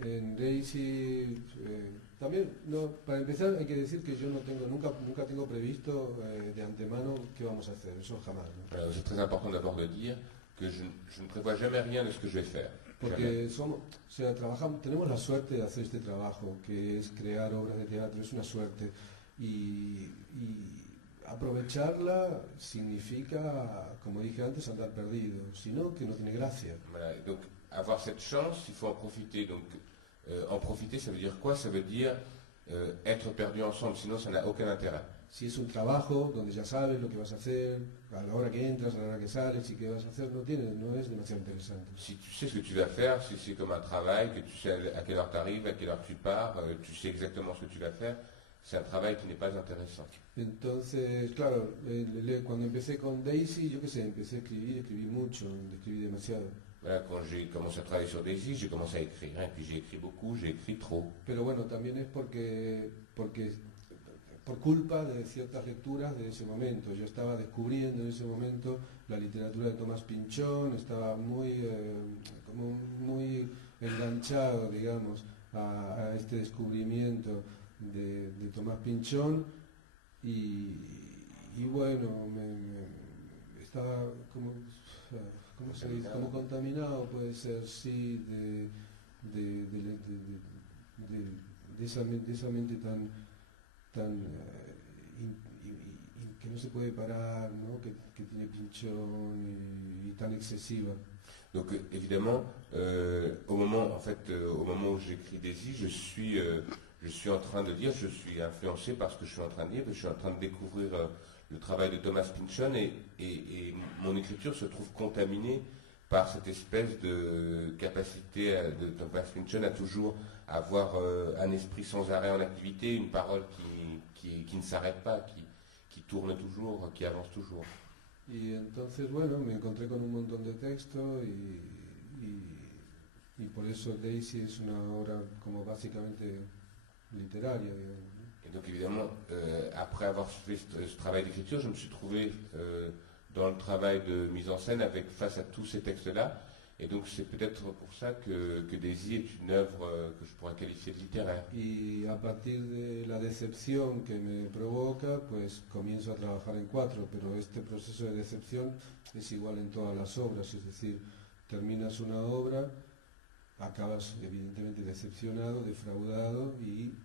en Daisy también, no, para empezar hay que decir que yo nunca tengo previsto de antemano qué vamos a hacer, eso jamás, ¿no? C'est très important d'abord de dire que je ne prévois jamais rien de ce que je vais faire. Porque tenemos la suerte de hacer este trabajo, que es crear obras de teatro, es una suerte, y aprovecharla significa, como dije antes, andar perdido, si no, que no tiene gracia. Voilà, donc avoir cette chance, il faut en profiter. Donc en profiter, ça veut dire quoi? Ça veut dire être perdu ensemble, sinon ça n'a aucun intérêt. Si es un trabajo donde ya sabes lo que vas a hacer, a la hora que entras, a la hora que sales y qué vas a hacer, no es demasiado interesante. Si tu sais ce que tu vas faire, si c'est comme un travail, que tu sais à quelle heure tu arrives, à quelle heure tu pars, tu sais exactement ce que tu vas faire, c'est un travail qui n'est pas intéressant. Entonces, claro, cuando empecé con Daisy, yo qué sé, empecé a escribir, escribí mucho, escribí demasiado. Voilà, quand j'ai commencé à travailler sur Daisy, j'ai commencé à écrire, et puis j'ai écrit beaucoup, j'ai écrit trop. Pero bueno, también es porque por culpa de ciertas lecturas de ese momento. Yo estaba descubriendo en ese momento la literatura de Tomás Pinchón, estaba como muy enganchado, digamos, a este descubrimiento de Tomás Pinchón y bueno, estaba como, ¿cómo se dice? Como contaminado, puede ser, sí, de esa mente tan que no se puede parar, ¿no? que tiene Pinchón y tan excesiva. Donc évidemment, au moment où j'écris Daisy, je suis en train de lire, je suis influencé par ce que je suis en train de lire, je suis en train de découvrir le travail de Thomas Pynchon et mon écriture se trouve contaminée par cette espèce de capacité de Thomas Pynchon à toujours avoir un esprit sans arrêt en activité, une parole qui ne s'arrête pas, qui tourne toujours, qui avance toujours. Y entonces, bueno, me encontré con un montón de textos y por eso Daisy es una obra como básicamente littéraire. Et donc évidemment, après avoir fait ce travail d'écriture, je me suis trouvé dans le travail de mise en scène face à tous ces textes-là. Et donc c'est peut-être pour ça que Daisy est une œuvre que je pourrais qualifier de littéraire. Y a partir de la decepción que me provoca, pues comienzo a trabajar en cuatro, pero este proceso de decepción es igual en todas las obras, es decir, terminas una obra, acabas evidentemente decepcionado, defraudado y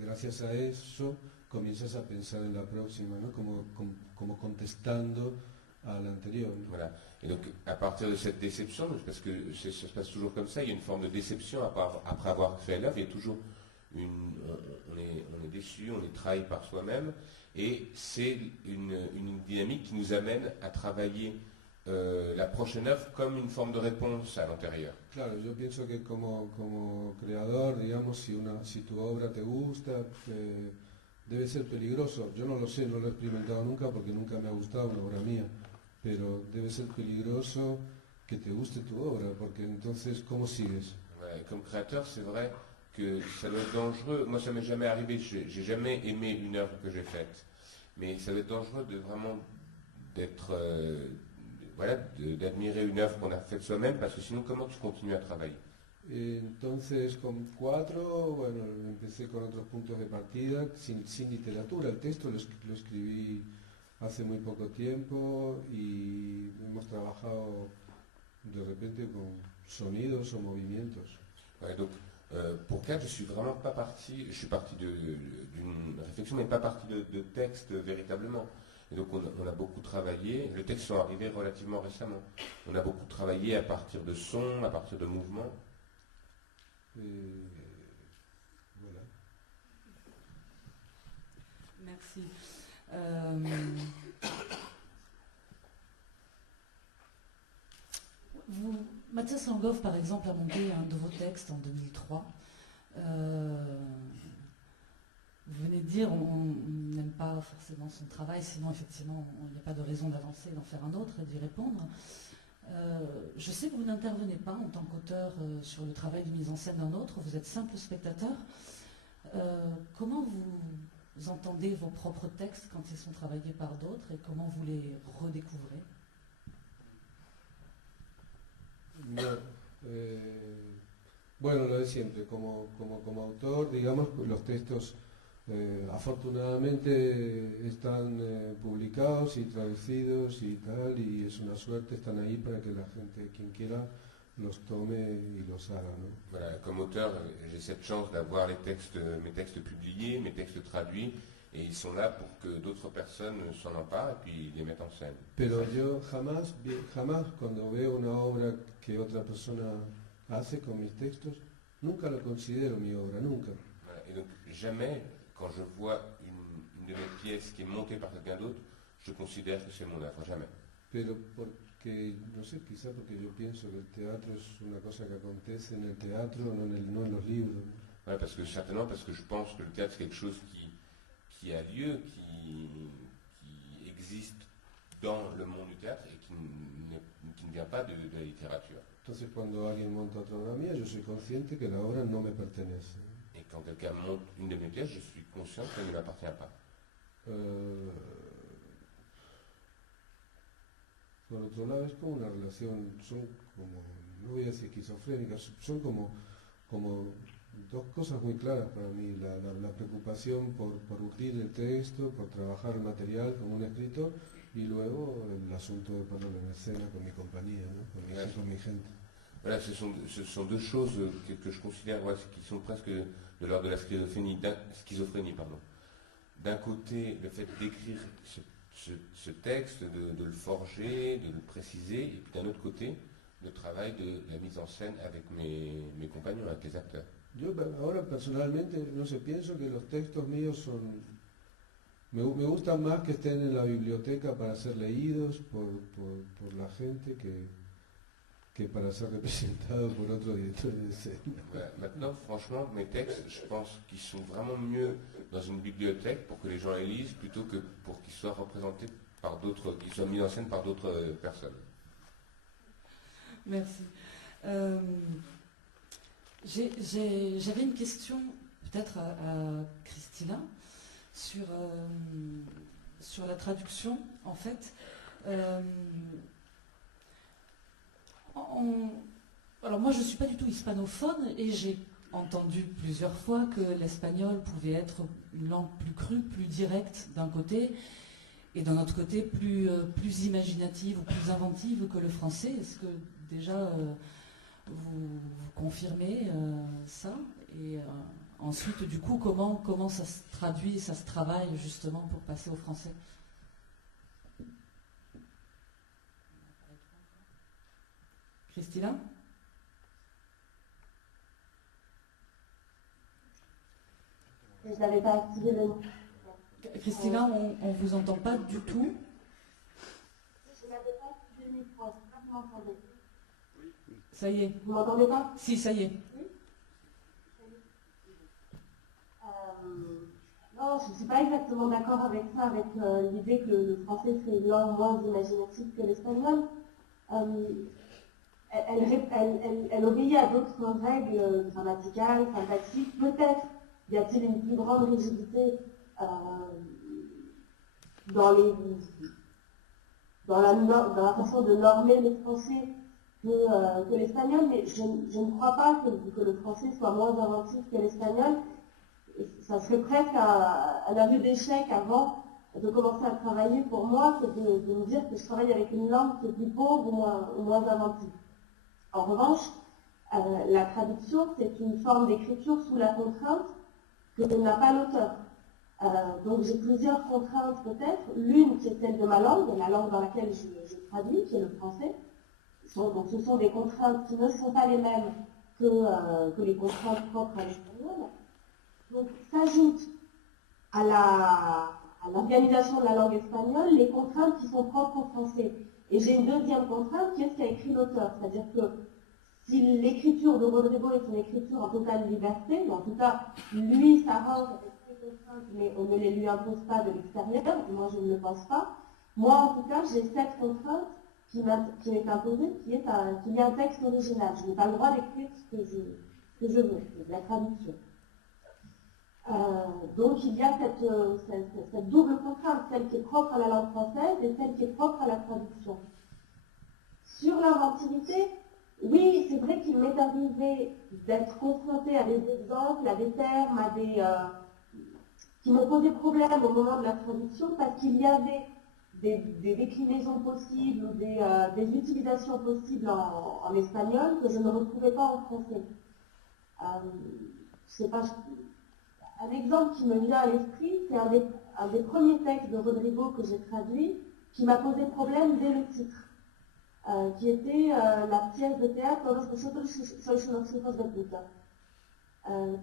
gracias a eso comienzas a pensar en la próxima, ¿no? como contestando à l'intérieur. Voilà. Et donc, à partir de cette déception, parce que ça se passe toujours comme ça, il y a une forme de déception après avoir créé l'œuvre, il y a toujours on est déçu, on est trahi par soi-même, et c'est une dynamique qui nous amène à travailler la prochaine œuvre comme une forme de réponse à l'intérieur. Claro, yo pienso que como creador, digamos, si tu obra te gusta, debe ser peligroso. Yo no lo sé, no lo he experimentado nunca porque nunca me ha gustado una obra mía. Pero debe ser peligroso que te guste tu obra, porque entonces, ¿cómo sigues? Ouais, comme créateur, c'est vrai que ça doit être dangereux. Moi, ça m'est jamais arrivé. J'ai jamais aimé une œuvre que j'ai faite. Mais ça doit être dangereux de vraiment d'admirer une œuvre qu'on a faite soi-même, parce que sinon, comment tu continues à travailler? Entonces, con cuatro, bueno, empecé con otros puntos de partida, sin literatura. El texto lo escribí hace muy poco tiempo y hemos trabajado de repente con sonidos o movimientos. Ouais, donc, pour 4, je suis vraiment pas parti, je suis parti d'une réflexion, mais pas parti de texte véritablement. Et donc on a beaucoup travaillé, les textes sont arrivés relativement récemment. On a beaucoup travaillé à partir de sons, à partir de mouvements. Voilà. Merci. Mathias Langhoff, par exemple, a monté un de vos textes en 2003. Vous venez de dire on n'aime pas forcément son travail, sinon effectivement il n'y a pas de raison d'avancer, d'en faire un autre et d'y répondre. Je sais que vous n'intervenez pas en tant qu'auteur sur le travail de mise en scène d'un autre, vous êtes simple spectateur. Comment vous entendez vos propres textes quand ils sont travaillés par d'autres et comment vous les redécouvrez? Bueno, lo de siempre, como autor, digamos, los textos afortunadamente están publicados y traducidos y tal, y es una suerte, están ahí para que la gente, quien quiera, los tome y los haga, ¿no? Voilà, comme auteur, j'ai cette chance d'avoir mes textes publiés, mes textes traduits, et ils sont là pour que d'autres personnes s'en emparent et puis les mettent en scène. Pero yo jamás cuando veo una obra que otra persona hace con mis textos, nunca lo considero mi obra, nunca. Voilà, et donc jamais, quand je vois une de mes pièces qui est montée par quelqu'un d'autre, je considère que c'est mon œuvre, jamais. Pero porque, no sé, quizá porque yo pienso que el teatro es una cosa que acontece en el teatro, no en los libros. Ouais, certainement parce que je pense que le théâtre c'est quelque chose qui a lieu, qui existe dans le monde du théâtre et qui ne vient pas de la littérature. Entonces cuando alguien monta otra obra mía, yo soy consciente que la obra no me pertenece. Et quand quelqu'un monte une de mes pièces, je suis conscient qu'elle ne m'appartient pas. Por otro lado, es como una relación, son como, no voy a decir esquizofrénicas, son como dos cosas muy claras para mí, la preocupación por urdir el texto, por trabajar el material como un escritor, y luego el asunto de ponerlo en escena con mi compañía, ¿no? con mi gente. Voilà, ce sont deux choses que je considère qui sont presque de l'ordre de la schizophrénie. D'un côté, le fait d'écrire ce texte, de le forger, de le préciser, et puis d'un autre côté, le travail de la mise en scène avec mes compagnons, avec les acteurs. Yo ahora personalmente, no sé, pienso que los textos míos son... Me gustan más que estén en la biblioteca para ser leídos por la gente que para ser representados por otros directores de escena. Voilà. Maintenant, franchement, mes textes, je pense qu'ils sont vraiment mieux dans une bibliothèque pour que les gens les lisent plutôt que pour qu'ils soient représentés par d'autres, qu'ils soient mis en scène par d'autres personnes. Merci. J'avais une question peut-être à Christina sur la traduction en fait. Alors moi je ne suis pas du tout hispanophone et j'ai entendu plusieurs fois que l'espagnol pouvait être une langue plus crue, plus directe d'un côté et d'un autre côté plus imaginative ou plus inventive que le français. Est-ce que déjà vous confirmez ça? Et ensuite du coup comment ça se traduit, ça se travaille justement pour passer au français? Christina? Je n'avais pas activé le mot. Christina, on ne vous entend pas du tout. Je n'avais pas activé le micro, je ne sais pas si vous m'entendez. Ça y est. Vous m'entendez pas? Si, ça y est. Oui. Non, je ne suis pas exactement d'accord avec ça, avec l'idée que le français serait une langue moins imaginative que l'espagnol. Elle obéit à d'autres règles grammaticales, syntactiques. Peut-être y a-t-il une plus grande rigidité dans la façon de normer le français que l'espagnol, mais je ne crois pas que le français soit moins inventif que l'espagnol. Ça serait presque un aveu d'échec avant de commencer à travailler pour moi que de me dire que je travaille avec une langue qui est plus pauvre ou moins inventive. En revanche, la traduction, c'est une forme d'écriture sous la contrainte que n'a pas l'auteur. Donc j'ai plusieurs contraintes peut-être. L'une qui est celle de ma langue, la langue dans laquelle je traduis, qui est le français. Donc ce sont des contraintes qui ne sont pas les mêmes que les contraintes propres à l'espagnol. Donc s'ajoute à l'organisation de la langue espagnole les contraintes qui sont propres au français. Et j'ai une deuxième contrainte qui est ce qu'a écrit l'auteur. C'est-à-dire que si l'écriture de Rodrigo est une écriture en totale liberté, en tout cas, lui s'arrange avec ses contraintes, mais on ne les lui impose pas de l'extérieur, et moi je ne le pense pas. Moi en tout cas, j'ai cette contrainte qui m'est imposée, qui est qu'il y a un texte original. Je n'ai pas le droit d'écrire ce que je veux, de la traduction. Donc il y a cette double contrainte, celle qui est propre à la langue française et celle qui est propre à la traduction. Sur l'inventivité, oui, c'est vrai qu'il m'est arrivé d'être confrontée à des exemples, à des termes, qui m'ont posé problème au moment de la traduction parce qu'il y avait des déclinaisons possibles, des utilisations possibles en espagnol que je ne retrouvais pas en français. Je sais pas. Un exemple qui me vient à l'esprit, c'est un des premiers textes de Rodrigo que j'ai traduit, qui m'a posé problème dès le titre, qui était la pièce de théâtre Todos vosotros sois unos hijos de puta,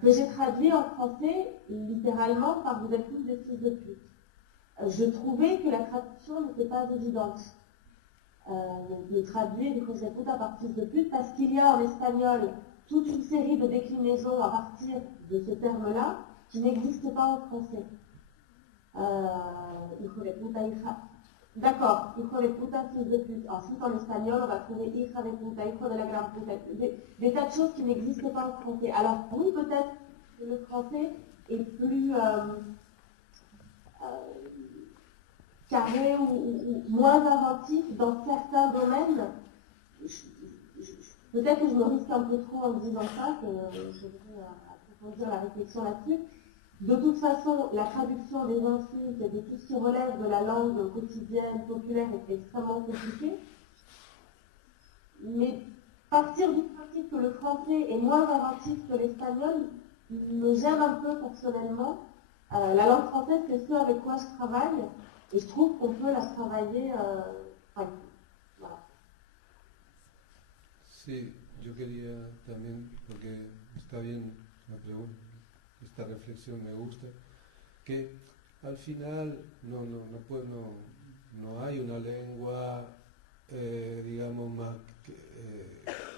que j'ai traduit en français littéralement par Vous êtes tous des fils de pute. Je trouvais que la traduction n'était pas évidente de traduire Hijos de puta par fils de pute parce qu'il y a en espagnol toute une série de déclinaisons à partir de ce terme-là qui n'existe pas en français. Hijo de puta, hija. D'accord, hijo de puta, fils de pute. Ensuite, en espagnol, on va trouver hija de puta, hijo de la gran puta. Des tas de choses qui n'existent pas en français. Alors, oui, peut-être que le français est plus carré ou moins inventif dans certains domaines. Peut-être que je me risque un peu trop en disant ça, que je voudrais approfondir la réflexion là-dessus. De toute façon, la traduction des insultes et de tout ce qui relève de la langue quotidienne, populaire, est extrêmement compliquée. Mais partir du principe que le français est moins inventif que l'espagnol me gêne un peu personnellement. La langue française, c'est ce avec quoi je travaille, et je trouve qu'on peut la travailler. Voilà. Sí, yo quería también, porque está bien la pregunta, esta reflexión me gusta, que al final no hay una lengua, digamos, más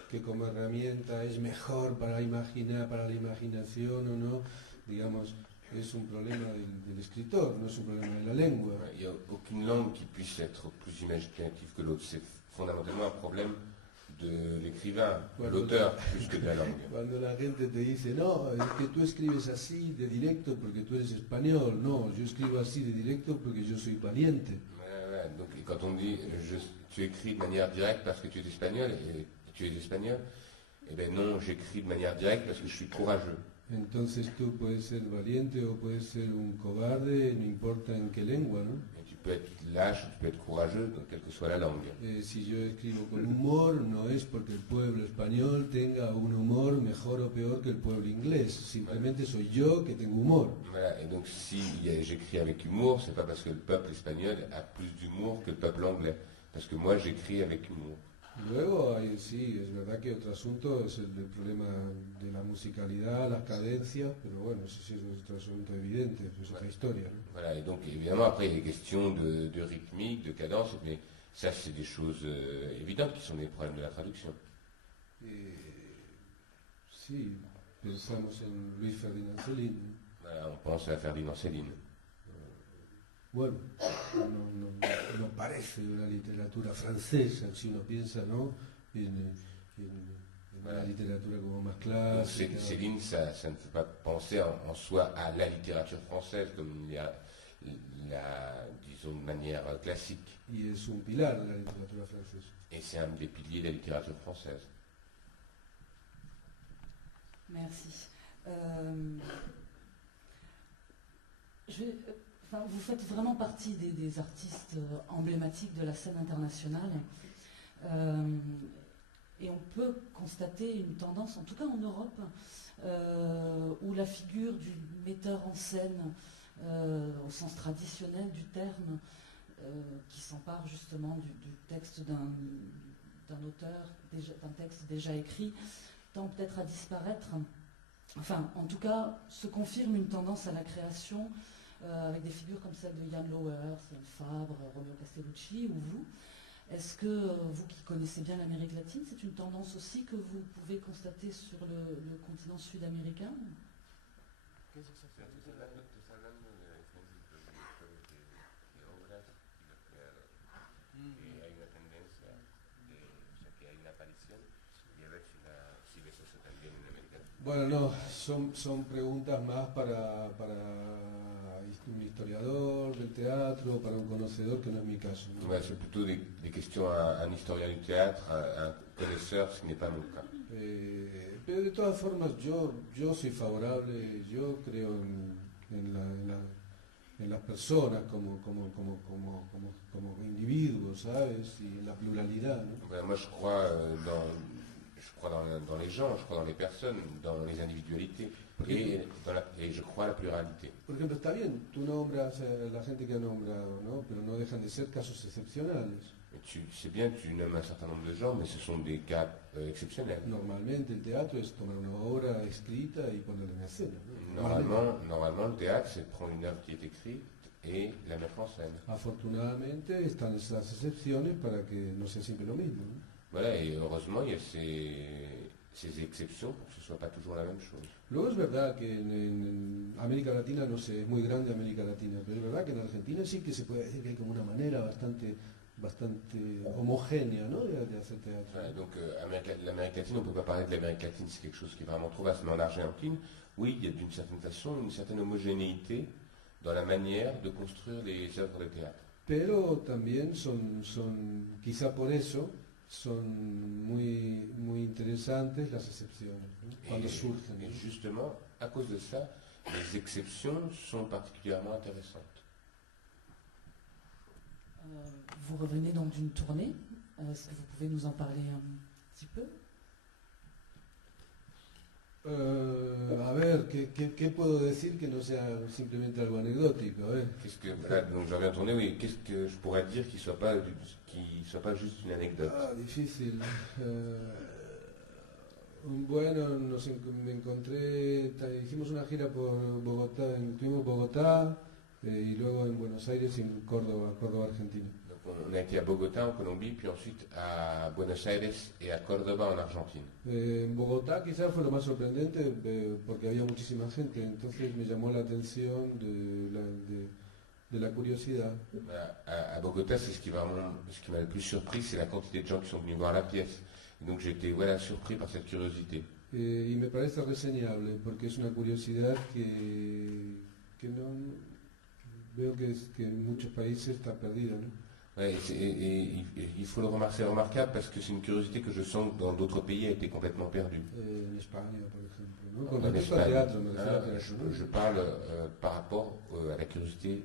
que como herramienta es mejor para imaginar, para la imaginación o no, digamos, es un problema del escritor, no es un problema de la lengua. Il n'y a aucune langue qui puisse être plus imaginative que l'autre. C'est fondamentalement un problème de l'écrivain, de l'auteur, plus que de la langue. Cuando la gente te dice, no, es que tú escribes así de directo porque tú eres español, no, yo escribo así de directo porque yo soy valiente. Donc, et quand on dit tu écris de manière directe parce que tu es espagnol, eh bien non, j'écris de manière directe parce que je suis courageux. Entonces tú puedes ser valiente o puedes ser un cobarde, no importa en qué lengua, ¿no? Et tu peux être lâche, tu peux être courageux, donc quelle que soit la langue. Si yo escribo con humor, no es porque el pueblo español tenga un humor mejor o peor que el pueblo inglés, simplemente soy yo que tengo humor. Voilà, et donc si j'écris avec humour, c'est pas parce que le peuple espagnol a plus d'humour que le peuple anglais, parce que moi j'écris avec humour. Luego, sí, es verdad que otro asunto es el problema de la musicalidad, las cadencias, pero bueno, eso sí es otro asunto evidente, es otra historia, ¿no? Voilà, et donc évidemment après il y a des questions de rythmique, de cadence, mais ça c'est des choses évidentes qui sont des problèmes de la traduction. Sí, pensamos en Luis Ferdinand Céline. Voilà, on pense à Ferdinand Céline. Bueno, no parece una literatura francesa, si uno piensa, ¿no? En la literatura como más clásica. Céline, ça ne fait pas penser en soi à la littérature française comme disons, de manière classique. Y es un pilar de la literatura francesa. Et c'est un des piliers de la littérature française. Merci. Vous faites vraiment partie des artistes emblématiques de la scène internationale. Et on peut constater une tendance, en tout cas en Europe, où la figure du metteur en scène, au sens traditionnel du terme, qui s'empare justement du texte d'un auteur, d'un texte déjà écrit, tend peut-être à disparaître. Enfin, en tout cas, se confirme une tendance à la création avec des figures comme celle de Jan Lowers, Fabre, Romeo Castellucci ou vous. Est-ce que vous qui connaissez bien l'Amérique latine, c'est une tendance aussi que vous pouvez constater sur le continent sud-américain? Bueno, no, son preguntas más para un historiador del teatro, para un conocedor, que no es mi caso, ¿no? Ouais, c'est plutôt des questions à un historien du théâtre, à un connaisseur, ce qui n'est pas mon cas. Pero de todas formas, yo soy favorable, yo creo en las personas como individuos, ¿sabes? Y en la pluralidad, ¿no? Ouais, moi je crois dans les gens, je crois dans les personnes, dans les individualités, et je crois à la pluralité. Por ejemplo, está bien, tú nombras la gente que ha nombrado, ¿no? Pero no dejan de ser casos excepcionales. C'est bien, tu nommes un certain nombre de gens, mais ce sont des cas exceptionnels. Normalmente el teatro es tomar una obra escrita y ponerla en escena, ¿no? Normalement, le théâtre, c'est prendre une œuvre qui est écrite et la mettre en scène. Afortunadamente están esas excepciones para que no sea siempre lo mismo, ¿no? Voilà, et heureusement, il y a ces exceptions pour que ce ne soit pas toujours la même chose. Luego es verdad que en América Latina, no sé, es muy grande América Latina, pero es verdad que en Argentina sí que se puede decir que hay como una manera bastante homogénea, ¿no?, de hacer teatro. Ouais, donc l'Amérique latine, on ne peut pas parler de l'Amérique latine, c'est quelque chose qui est vraiment trop vaste, mais en Argentine, oui, il y a d'une certaine façon une certaine homogénéité dans la manière de construire les œuvres de théâtre. Pero también quizá por eso, son muy interesantes las excepciones, ¿no?, cuando surgen, ¿no? Et justement, à cause de ça, les exceptions sont particulièrement intéressantes. Vous revenez donc d'une tournée. Est-ce que vous pouvez nous en parler un petit peu? A ver, ¿qué puedo decir que no sea simplemente algo anecdótico? Qu'est-ce que, voilà, donc je reviens tourner, oui, qu'est-ce que je pourrais dire qui soit pas juste une anecdote? Difícil. Bueno, me encontré, hicimos una gira por Bogotá, estuvimos en Bogotá y luego en Buenos Aires y en Córdoba, Argentina. Donc on a été à Bogotá en Colombie, puis ensuite à Buenos Aires et à Córdoba en Argentine. En Bogotá quizás fue lo más sorprendente porque había muchísima gente, entonces me llamó la atención de la curiosidad. À Bogotá, c'est ce qui m'a le plus surpris, c'est la quantité de gens qui sont venus voir la pièce. Et donc j'ai été surpris par cette curiosité. Y me parece reseñable porque es una curiosidad que no veo que en muchos países está perdida, ¿no? Ouais, et il faut le remarquer, c'est remarquable parce que c'est une curiosité que je sens que dans d'autres pays a été complètement perdue. En Espagne, par exemple, ¿no? Con respecto al teatro, me refiero al teatro, ¿no? Je parle par rapport à la curiosité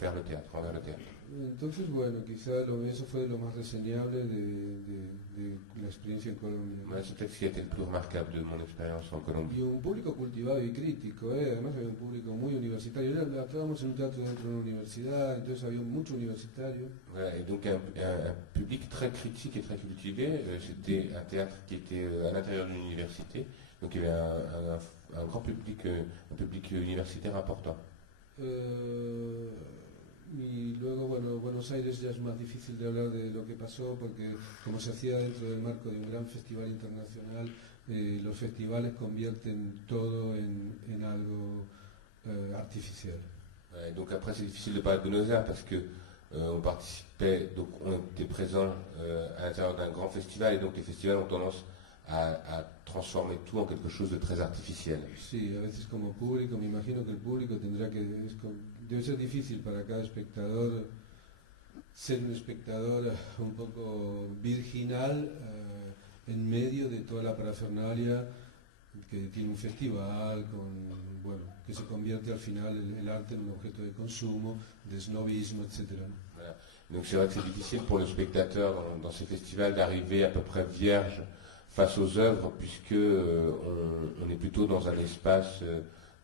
vers le théâtre, envers le théâtre. Entonces, bueno, quizá eso fue lo más reseñable de la experiencia en Colombia. Voilà, c'est peut-être ce qui a été le plus remarquable de mon expérience en Colombie. Y un público cultivado y crítico, además había un público muy universitario. Estábamos en un teatro dentro de una universidad, entonces había mucho universitario. Voilà, et donc un public très critique et très cultivé. C'était un théâtre qui était à l'intérieur d'une université, donc il y avait un grand public, un public universitaire important. Y luego, bueno, Buenos Aires ya es más difícil de hablar de lo que pasó porque como se hacía dentro del marco de un gran festival internacional, los festivales convierten todo en algo artificial. Donc après c'est difficile de parler de Buenos Aires parce que on participait, donc on était présent à l'intérieur d'un grand festival et donc les festivals ont tendance à transformer tout en quelque chose de très artificiel. Sí, a veces como público, me imagino que el público tendrá que... Debe ser difícil para cada espectador ser un espectador un poco virginal en medio de toda la parafernalia que tiene un festival, que se convierte al final el arte en un objeto de consumo, de snobismo, etc. Voilà. Donc c'est vrai que c'est difficile pour le spectateur dans ces festivals d'arriver à peu près vierge face aux œuvres puisque on est plutôt dans un espace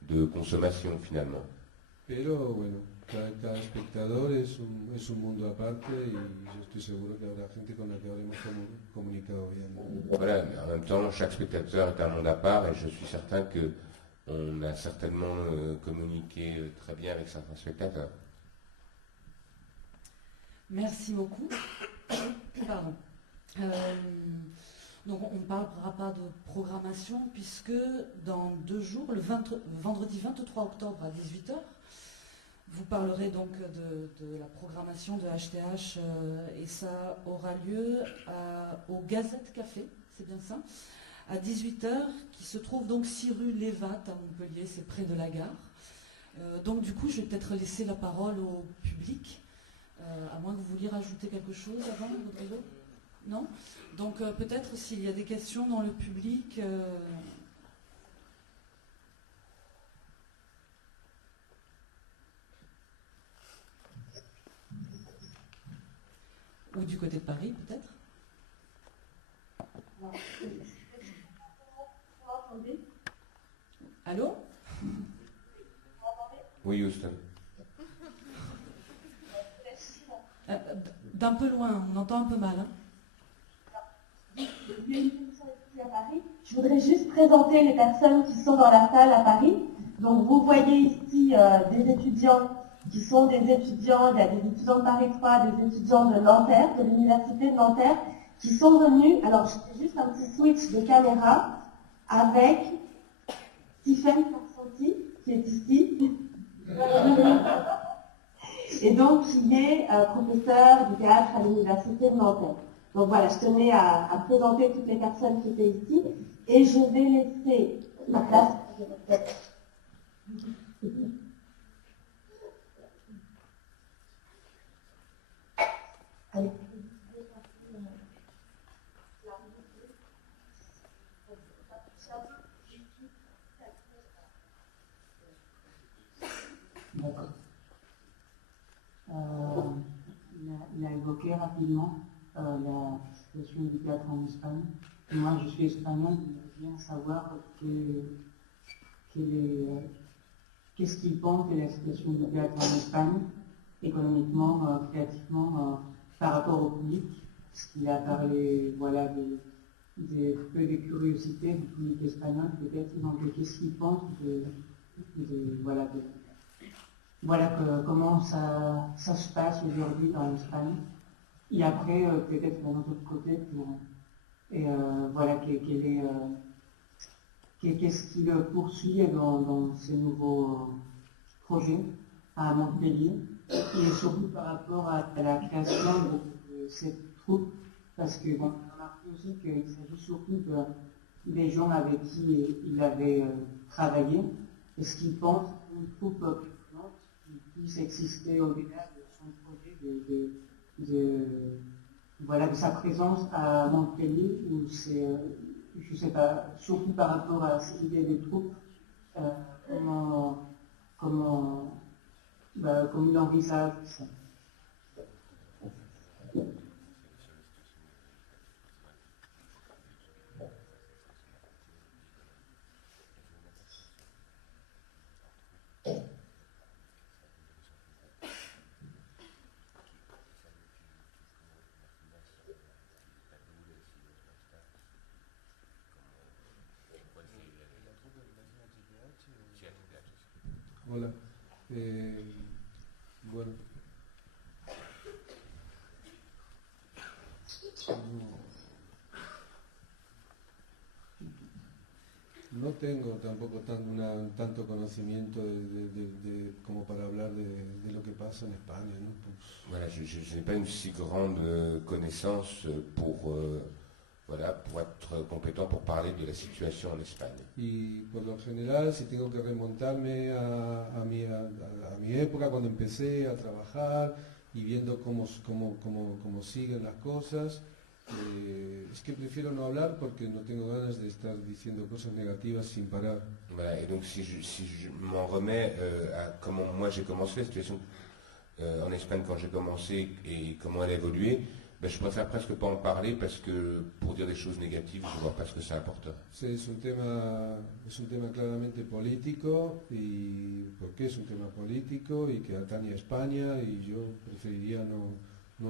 de consommation finalement. Pero bueno, cada espectador es un mundo aparte y yo estoy seguro que habrá gente con la que habremos comunicado bien. Voilà, en même temps, chaque spectateur est un monde à part et je suis certain qu'on a certainement communiqué très bien avec certains spectateurs. Merci beaucoup. Pardon. Donc on ne parlera pas de programmation puisque dans 2 jours, le vendredi 23 octobre à 18h, vous parlerez donc de la programmation de HTH et ça aura lieu au Gazette Café, c'est bien ça, à 18h, qui se trouve donc 6 rue Lévat à Montpellier, c'est près de la gare. Donc du coup, je vais peut-être laisser la parole au public, à moins que vous vouliez rajouter quelque chose avant, Rodrigo ? Non ? Donc peut-être s'il y a des questions dans le public... Ou du côté de Paris, peut-être? Allô? Oui, Houston. D'un peu loin, on entend un peu mal. Hein. Je voudrais juste présenter les personnes qui sont dans la salle à Paris. Donc vous voyez ici des étudiants qui sont des étudiants, il y a des étudiants de Paris 3, des étudiants de Nanterre, de l'université de Nanterre, qui sont venus, alors je fais juste un petit switch de caméra avec Stephen Corsanti, qui est ici, et donc qui est professeur du théâtre à l'Université de Nanterre. Donc voilà, je tenais à présenter toutes les personnes qui étaient ici, et je vais laisser la place. Allez. D'accord. Il a évoqué rapidement la situation du théâtre en Espagne. Et moi, je suis espagnol, je voudrais bien savoir qu'est-ce qu'il pense de la situation du théâtre en Espagne, économiquement, créativement, par rapport au public. Parce qu'il a parlé voilà, peu de curiosité du public espagnol, peut-être. Donc, qu'est-ce qu'il pense comment ça se passe aujourd'hui en Espagne. Et après, peut-être d'un autre côté, qu'est-ce qu'il poursuit dans ces nouveaux projets à Montpellier, et surtout par rapport à la création de cette troupe, parce que on a remarqué aussi qu'il s'agit surtout des gens avec qui il avait travaillé. Est-ce qu'il pense qu'une troupe qui puisse exister au-delà de son projet de sa présence à Montpellier, ou c'est, je ne sais pas, surtout par rapport à cette idée de troupe, comment il envisage ça. Hola. Bueno. No tengo tampoco tanto conocimiento como para hablar de lo que pasa en España, ¿no? Pues, voilà, je n'ai pas une si grande connaissance pour être compétent pour parler de la situation en Espagne. y por lo general, si tengo que remontarme a mi época cuando empecé a trabajar y viendo cómo siguen las cosas, es que prefiero no hablar porque no tengo ganas de estar diciendo cosas negativas sin parar. Voilà, et donc si je m'en remets à comment moi j'ai commencé, la situation en Espagne quand j'ai commencé et comment elle a évolué, ben, je préfère presque pas en parler parce que pour dire des choses négatives, je ne vois pas ce que ça apportera. Sí, es un tema claramente político, y porque es un tema político y que atañe a España, y yo preferiría no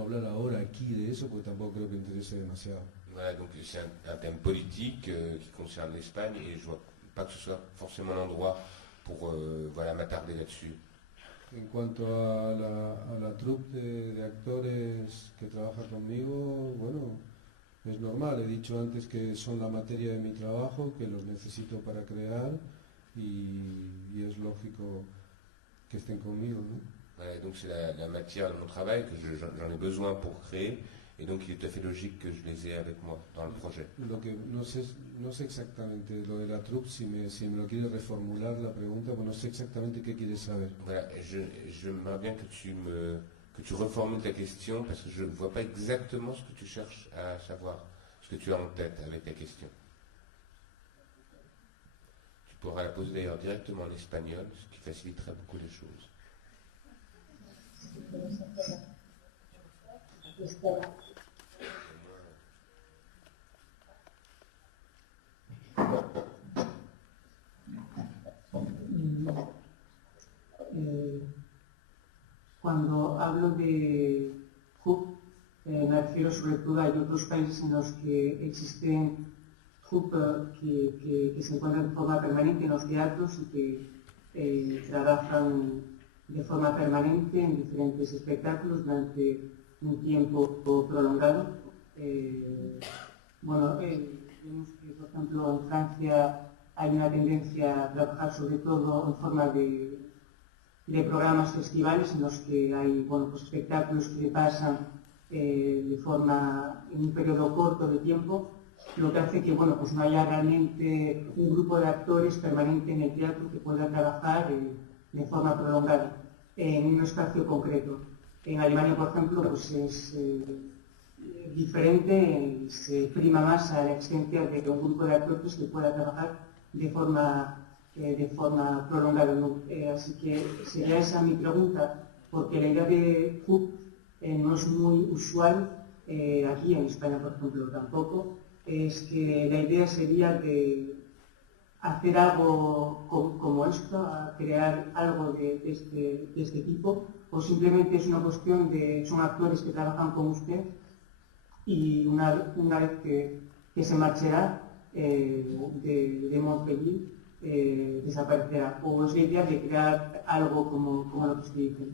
hablar ahora aquí de eso porque tampoco creo que interese demasiado. Voilà, donc c'est un thème politique qui concerne l'Espagne et je ne vois pas que ce soit forcément l'endroit pour m'attarder là-dessus. En cuanto a la troupe de actores que trabaja conmigo, bueno, es normal. He dicho antes que son la materia de mi trabajo, que los necesito para crear, y es lógico que estén conmigo, ¿no? Voilà, donc c'est la matière de mon travail, que j'en ai besoin pour créer, et donc il est tout à fait logique que je les ai avec moi dans le projet. Lo que no sé exactamente lo de la troupe, si me lo quieres reformular la pregunta, pues no sé exactamente qué quieres saber. Voilà, j'aimerais bien que tu reformules ta question parce que je ne vois pas exactement ce que tu cherches à savoir, ce que tu as en tête avec ta question. Tu pourras la poser d'ailleurs directement en espagnol, ce qui faciliterait beaucoup les choses. Cuando hablo de troupe, me refiero sobre todo a otros países en los que existen troupes que se encuentran de forma permanente en los teatros y que trabajan de forma permanente en diferentes espectáculos durante un tiempo prolongado. Bueno, vemos que, por ejemplo, en Francia hay una tendencia a trabajar sobre todo en forma de programas festivales en los que hay bueno, pues espectáculos que pasan de forma en un periodo corto de tiempo, lo que hace que bueno, pues no haya realmente un grupo de actores permanente en el teatro que pueda trabajar de forma prolongada en un espacio concreto. En Alemania, por ejemplo, pues es diferente, se prima más a la existencia de un grupo de actores que pueda trabajar de forma prolongada. ¿No? Así que sería esa mi pregunta, porque la idea de CUP no es muy usual aquí en España, por ejemplo, tampoco. Es que la idea sería de hacer algo como esto, a crear algo de este tipo, o simplemente es una cuestión de, son actores que trabajan con usted y una vez que se marchará de Montpellier, desaparecerá. O es la idea de crear algo como lo que usted dice.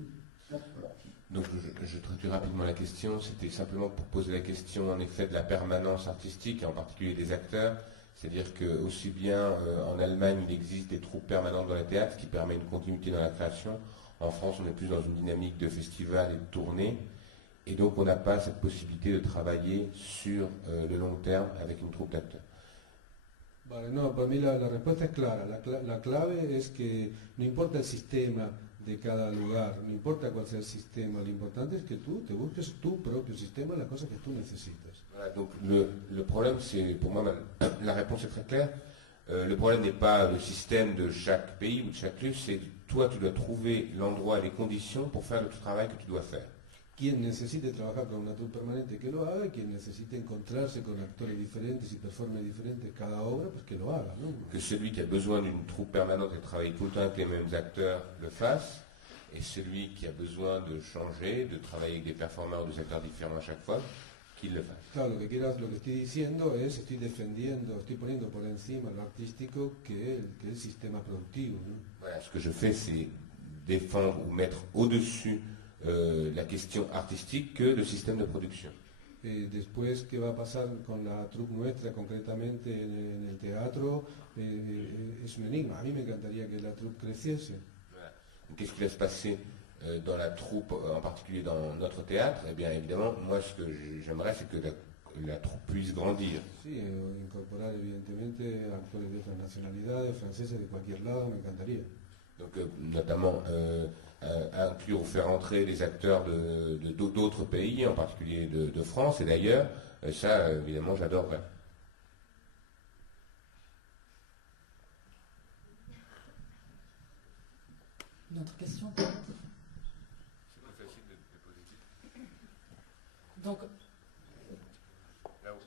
Donc je traduis rapidement la question, c'était simplement pour poser la question en effet de la permanence artistique, et en particulier des acteurs, c'est-à-dire que aussi bien en Allemagne il existe des troupes permanentes dans les théâtres, ce qui permet une continuité dans la création. En France on est plus dans une dynamique de festival et de tournée, et donc on n'a pas cette possibilité de travailler sur le long terme avec une troupe d'acteurs. Vale, no, para mí la respuesta es clara. La clave es que no importa el sistema de cada lugar, no importa cuál sea el sistema, lo importante es que tú te busques tu propio sistema, las cosas que tú necesitas. Voilà, donc le problème, c'est, pour moi, la réponse est très claire. Le problème n'est pas le système de chaque pays ou de chaque lieu, c'est toi, tu dois trouver l'endroit et les conditions pour faire le travail que tu dois faire. Quien necesite trabajar con una troupe permanente que lo haga, y quien necesite encontrarse con actores diferentes y performers diferentes cada obra, pues que lo haga, ¿no? Que celui qui a besoin d'une troupe permanente et de travailler tout le temps avec les mêmes acteurs le fasse, et celui qui a besoin de changer, de travailler avec des performeurs ou des acteurs différents à chaque fois, qu'il le fasse. Claro, lo que estoy diciendo es, estoy defendiendo, estoy poniendo por encima lo artístico que el sistema productivo, ¿no? Voilà, ce que je fais, c'est défendre ou mettre au-dessus la question artistique que le système de production. Después, ¿qué va a pasar con la troupe nuestra concretamente en el teatro? Es un enigma. A mí me encantaría que la troupe creciese. Voilà. Qu'est-ce qui va se passer dans la troupe, en particulier dans notre théâtre? Eh bien, évidemment, moi, ce que j'aimerais, c'est que la troupe puisse grandir. Sí, incorporar evidentemente actores de otras nacionalidades, franceses de cualquier lado, me encantaría. Donc, notamment inclure ou faire entrer les acteurs d'autres pays, en particulier de France et d'ailleurs, ça évidemment j'adorerais. Une autre question? C'est plus facile de poser. Donc, Là-haut.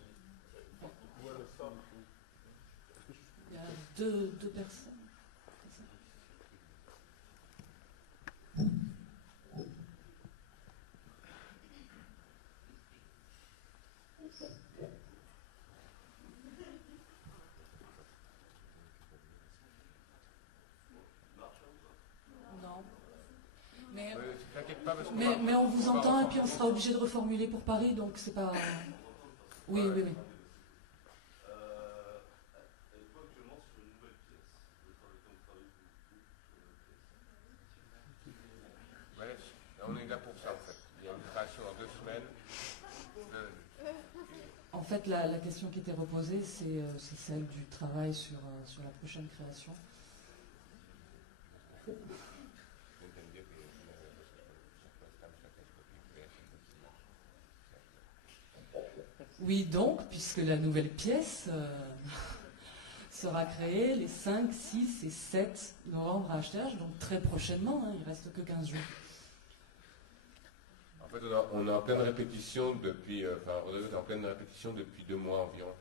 il y a deux personnes. Non. Mais on vous entend et puis on sera obligé de reformuler pour Paris, donc c'est pas... Oui, oui, oui. Ouais, on est là pour ça en fait. Il y a une création en 2 semaines. En fait, la question qui était reposée, c'est celle du travail sur la prochaine création. Oui, donc, puisque la nouvelle pièce sera créée les 5, 6 et 7 novembre à Achterge, donc très prochainement, hein, il ne reste que 15 jours. En fait, on est en pleine répétition depuis, Rodrigo est en pleine répétition depuis 2 mois environ.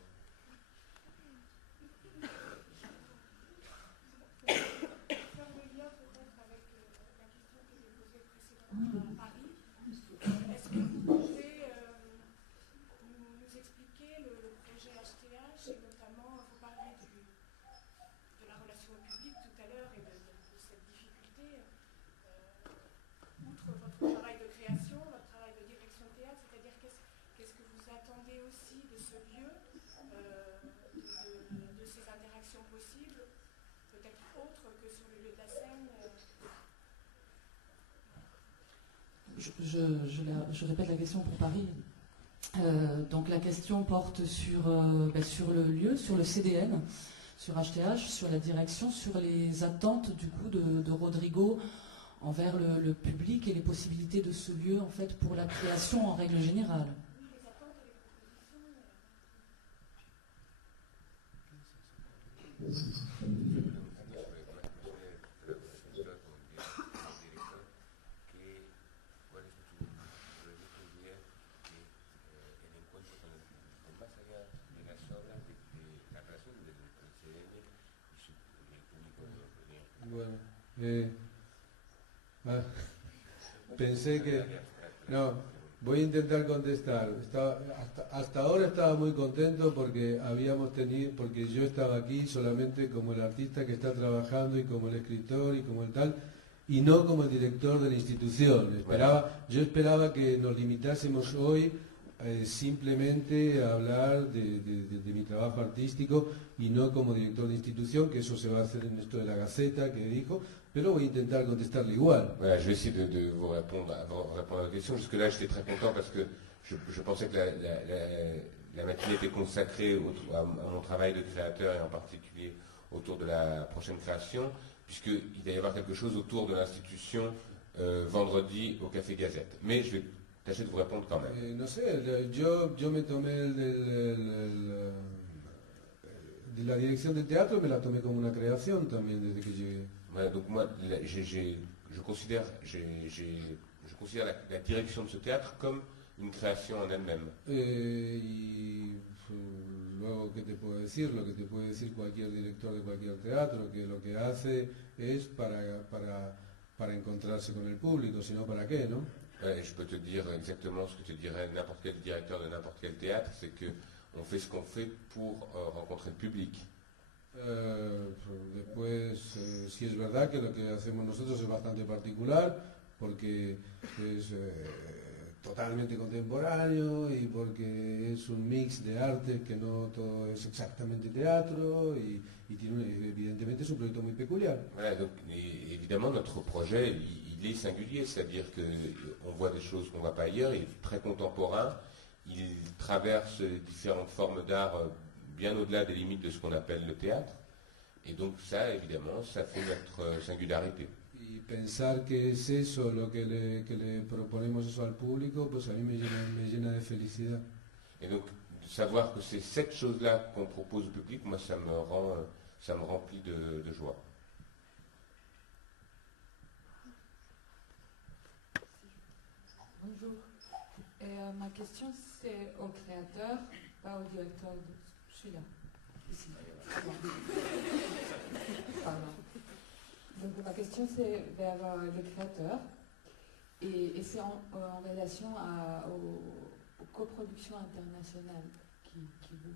Travail de création, votre travail de direction de théâtre, c'est-à-dire qu'est-ce que vous attendez ce lieu, de ces interactions possibles, peut-être autres que sur le lieu de la scène. Je répète la question pour Paris. Donc la question porte sur le lieu, sur le CDN, sur HTH, sur la direction, sur les attentes du coup de Rodrigo envers le public et les possibilités de ce lieu en fait pour la création en règle générale. Bueno, pensé que... No, voy a intentar contestar. Hasta ahora estaba muy contento porque porque yo estaba aquí solamente como el artista que está trabajando y como el escritor y como el tal, y no como el director de la institución. Yo esperaba que nos limitásemos hoy simplemente a hablar de mi trabajo artístico y no como director de institución, que eso se va a hacer en esto de la Gaceta que dijo, pero voy a intentar contestarle igual. Voilà, je vais essayer de vous répondre à votre question. Jusque-là, j'étais très content parce que je pensais que la matinée était consacrée à mon travail de créateur et en particulier autour de la prochaine création, puisqu'il va y avoir quelque chose autour de l'institution vendredi au Café Gazette. Mais je vais tâcher de vous répondre quand même. No sé, yo me tomé de la dirección del teatro, me la tomé como una creación también desde que llegué. Voilà, donc moi, je considère la direction de ce théâtre comme une création en elle-même. Luego, ¿qué te puedo decir? Lo que te puede decir cualquier director de cualquier teatro, que lo que hace es para encontrarse con el público, si no, ¿para qué, no? Ouais, je peux te dire exactement ce que te dirait n'importe quel directeur de n'importe quel théâtre, c'est que on fait ce qu'on fait pour rencontrer le public. Después, sí es verdad que lo que hacemos nosotros es bastante particular, porque es totalmente contemporáneo y porque es un mix de artes que no todo es exactamente teatro y evidentemente es un proyecto muy peculiar. Voilà, donc, évidemment, notre projet, il est singulier, c'est-à-dire qu'on voit des choses qu'on ne voit pas ailleurs, il est très contemporain, il traverse différentes formes d'art bien au-delà des limites de ce qu'on appelle le théâtre, et donc ça, évidemment, ça fait notre singularité. Y pensar que es eso lo que le proponemos eso al público, pues a mí me llena de felicidad. Et donc, savoir que c'est cette chose-là qu'on propose au public, moi, ça me remplit de joie. Bonjour. Ma question, c'est au créateur, pas au directeur. Je suis là. Ici. Pardon. Donc ma question, c'est vers le créateur. Et c'est en relation aux coproductions internationales qui vous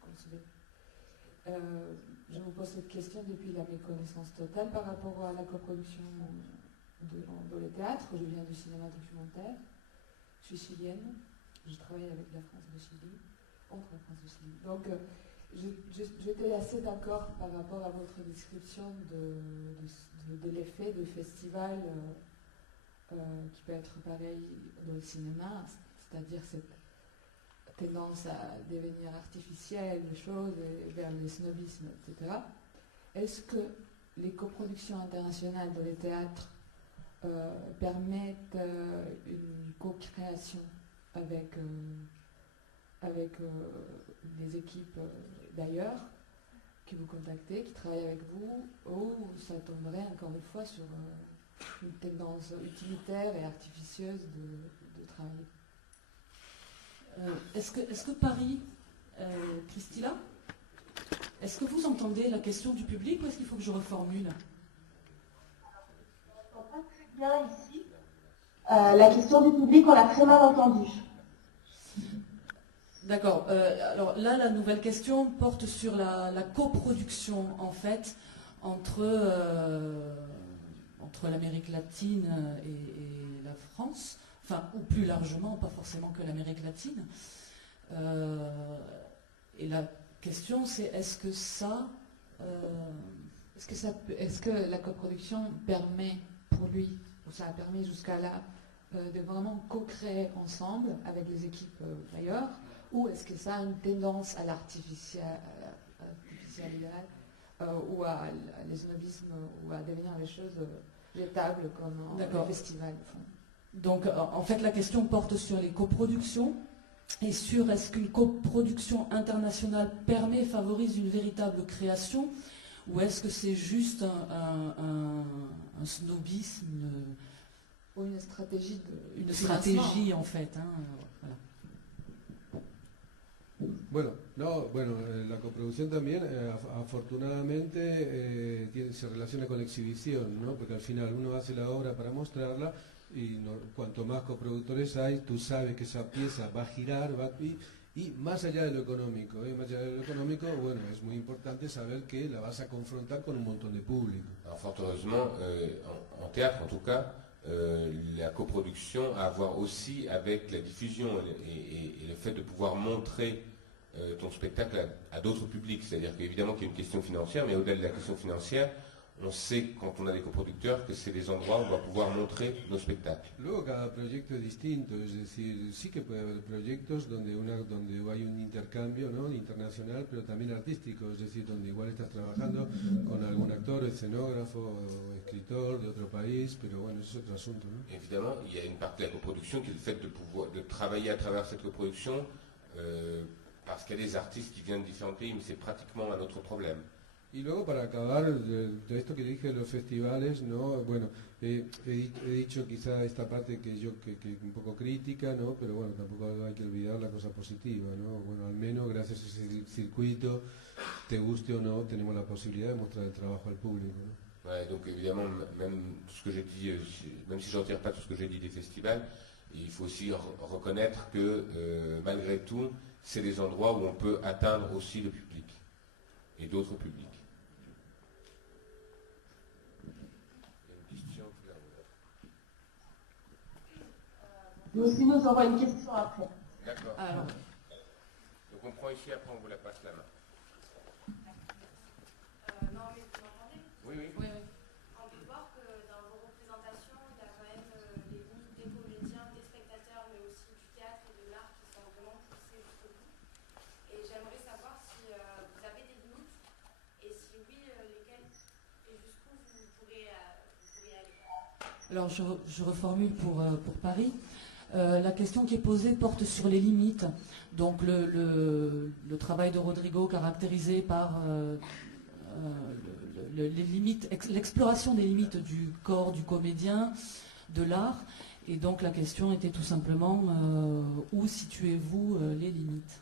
concevez. Je vous pose cette question depuis la méconnaissance totale par rapport à la coproduction dans le théâtre. Je viens du cinéma documentaire. Je suis chilienne. Je travaille avec la France de Chili, contre la France de Chili. Donc j'étais assez d'accord par rapport à votre description de l'effet de festival qui peut être pareil dans le cinéma, c'est-à-dire cette tendance à devenir artificielle des choses vers le snobisme, etc. Est-ce que les coproductions internationales dans les théâtres permettent une co-création avec des équipes d'ailleurs qui vous contactez, qui travaillent avec vous, ou ça tomberait encore une fois sur une tendance utilitaire et artificieuse de travailler? Est-ce que Paris, Christila, est-ce que vous entendez la question du public ou est-ce qu'il faut que je reformule? Je n'entends pas très bien ici. La question du public, on l'a très mal entendue. D'accord. Alors là, la nouvelle question porte sur la coproduction, en fait, entre l'Amérique latine et la France, enfin, ou plus largement, pas forcément que l'Amérique latine. Et la question, c'est est-ce que ça... Est-ce que la coproduction permet pour lui, ou ça a permis jusqu'à là, de vraiment co-créer ensemble avec les équipes d'ailleurs, ou est-ce que ça a une tendance à l'artificialité ou à l'esnobisme ou à devenir les choses jetables comme un festival? Donc en fait la question porte sur les coproductions et sur est-ce qu'une coproduction internationale favorise une véritable création, ou est-ce que c'est juste un snobisme, ou une stratégie une stratégie en fait, hein, voilà. Bueno, la coproducción también, afortunadamente, se relaciona con la exhibición, ¿no? Porque al final uno hace la obra para mostrarla y cuanto más coproductores hay, tú sabes que esa pieza va a girar, y más allá de lo económico, bueno, es muy importante saber que la vas a confrontar con un montón de público. Alors, fort heureusement, en théâtre en tout cas, la coproduction a à voir aussi avec la diffusion et le fait de pouvoir montrer ton spectacle à d'autres publics. C'est-à-dire qu'évidemment qu'il y a une question financière, mais au-delà de la question financière, on sait quand on a des coproducteurs que c'est des endroits où on va pouvoir montrer nos spectacles. Luego cada proyecto es distinto, es decir, sí que puede haber proyectos donde hay un intercambio, ¿no?, internacional, pero también artístico, es decir, donde igual estás trabajando con algún actor, escenógrafo o escritor de otro país, pero bueno, eso es otro asunto, ¿no? Évidemment, il y a une partie de la coproduction qui est le fait de travailler à travers cette coproduction, parce qu'il y a des artistes qui viennent de différents pays, mais c'est pratiquement un autre problème. Y luego para acabar de esto que dije de los festivales, ¿no? Bueno, he dicho quizá esta parte que un poco crítica, ¿no? Pero bueno, tampoco hay que olvidar la cosa positiva, ¿no? Bueno, al menos gracias a ese circuito, te guste o no, tenemos la posibilidad de mostrar el trabajo al público, ¿no? Ouais, donc évidemment, même tout ce que j'ai dit, même si je ne retire pas tout ce que j'ai dit des festivals, il faut aussi reconnaître que malgré tout, c'est des endroits où on peut atteindre aussi le public et d'autres publics. Nous aussi, nous aurons une question après. D'accord. Alors, Donc on prend ici, après on vous la passe la main. Non, mais vous m'entendez? Oui, oui. Oui, On peut voir que dans vos représentations, il y a quand même les goûts des comédiens, des spectateurs, mais aussi du théâtre et de l'art qui sont vraiment poussés jusqu'au bout. Et j'aimerais savoir si vous avez des limites, et si oui, lesquelles, et jusqu'où vous pourrez aller. alors je reformule pour Paris. La question qui est posée porte sur les limites. Donc le travail de Rodrigo caractérisé par les limites, l'exploration des limites du corps du comédien, de l'art. Et donc la question était tout simplement où situez-vous les limites?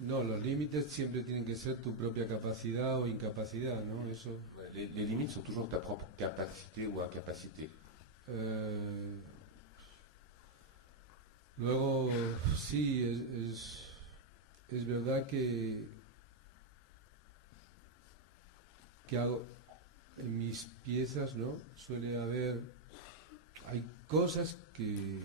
No, los límites siempre tienen que ser tu propia capacidad o incapacidad, ¿no? Eso. Les limites sont toujours ta propre capacité ou incapacité. Luego, sí, es verdad que hago en mis piezas, ¿no? Hay cosas que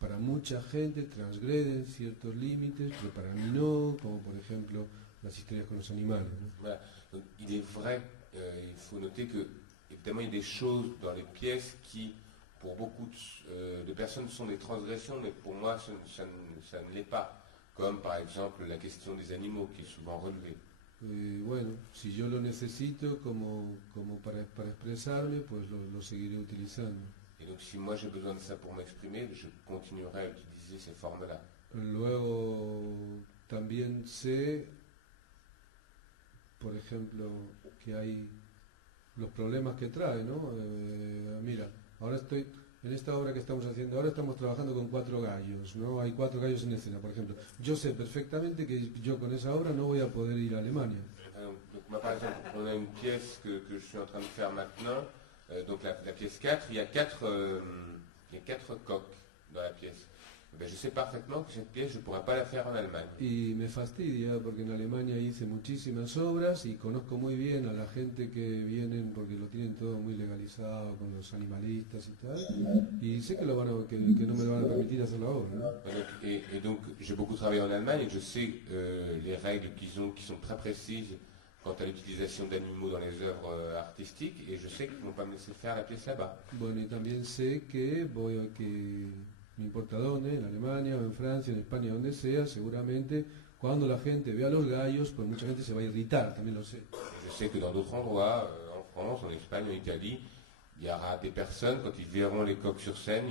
para mucha gente transgreden ciertos límites, pero para mí no, como por ejemplo las historias con los animales, ¿no? Voilà. Donc, il est vrai, il faut noter que évidemment il y a des choses dans les pièces qui, pour beaucoup de personnes, sont des transgressions, mais pour moi ça ne l'est pas. Comme par exemple la question des animaux qui est souvent relevée. Bueno, si yo lo necesito como para expresarme, pues lo seguiré utilizando. Et donc si moi j'ai besoin de ça pour m'exprimer, je continuerai à utiliser ces formes-là. Luego también sé, por ejemplo, que hay los problemas que trae, ¿no? Mira, ahora en esta obra que estamos haciendo ahora estamos trabajando con 4 gallos, ¿no? Hay 4 gallos en escena, por ejemplo. Yo sé perfectamente que yo con esa obra no voy a poder ir a Alemania. Donc, par exemple, on a une pièce que je suis en train de faire maintenant, donc la pièce 4, il y a 4 coqs dans la pièce. Ben, je sais parfaitement que cette pièce, je ne pourrais pas la faire en Allemagne. Y me fastidia porque en Alemania hice muchísimas obras y conozco muy bien a la gente que vienen porque lo tienen todo muy legalizado con los animalistas y tal. Y sé que, que no me van a permitir hacer la obra, ¿no? Et donc, j'ai beaucoup travaillé en Allemagne et je sais les règles qu'ils ont qui sont très précises quant à l'utilisation d'animaux dans les œuvres artistiques et je sais qu'ils ne vont pas me laisser faire la pièce là-bas. Bueno, y también sé que no importa dónde, en Alemania o en Francia, en España, donde sea, seguramente cuando la gente vea los gallos, pues mucha gente se va a irritar, también lo sé. Je sais que dans d'autres endroits, en France, en Espagne, en Italie, il y aura des personnes, quand ils verront les coqs sur scène,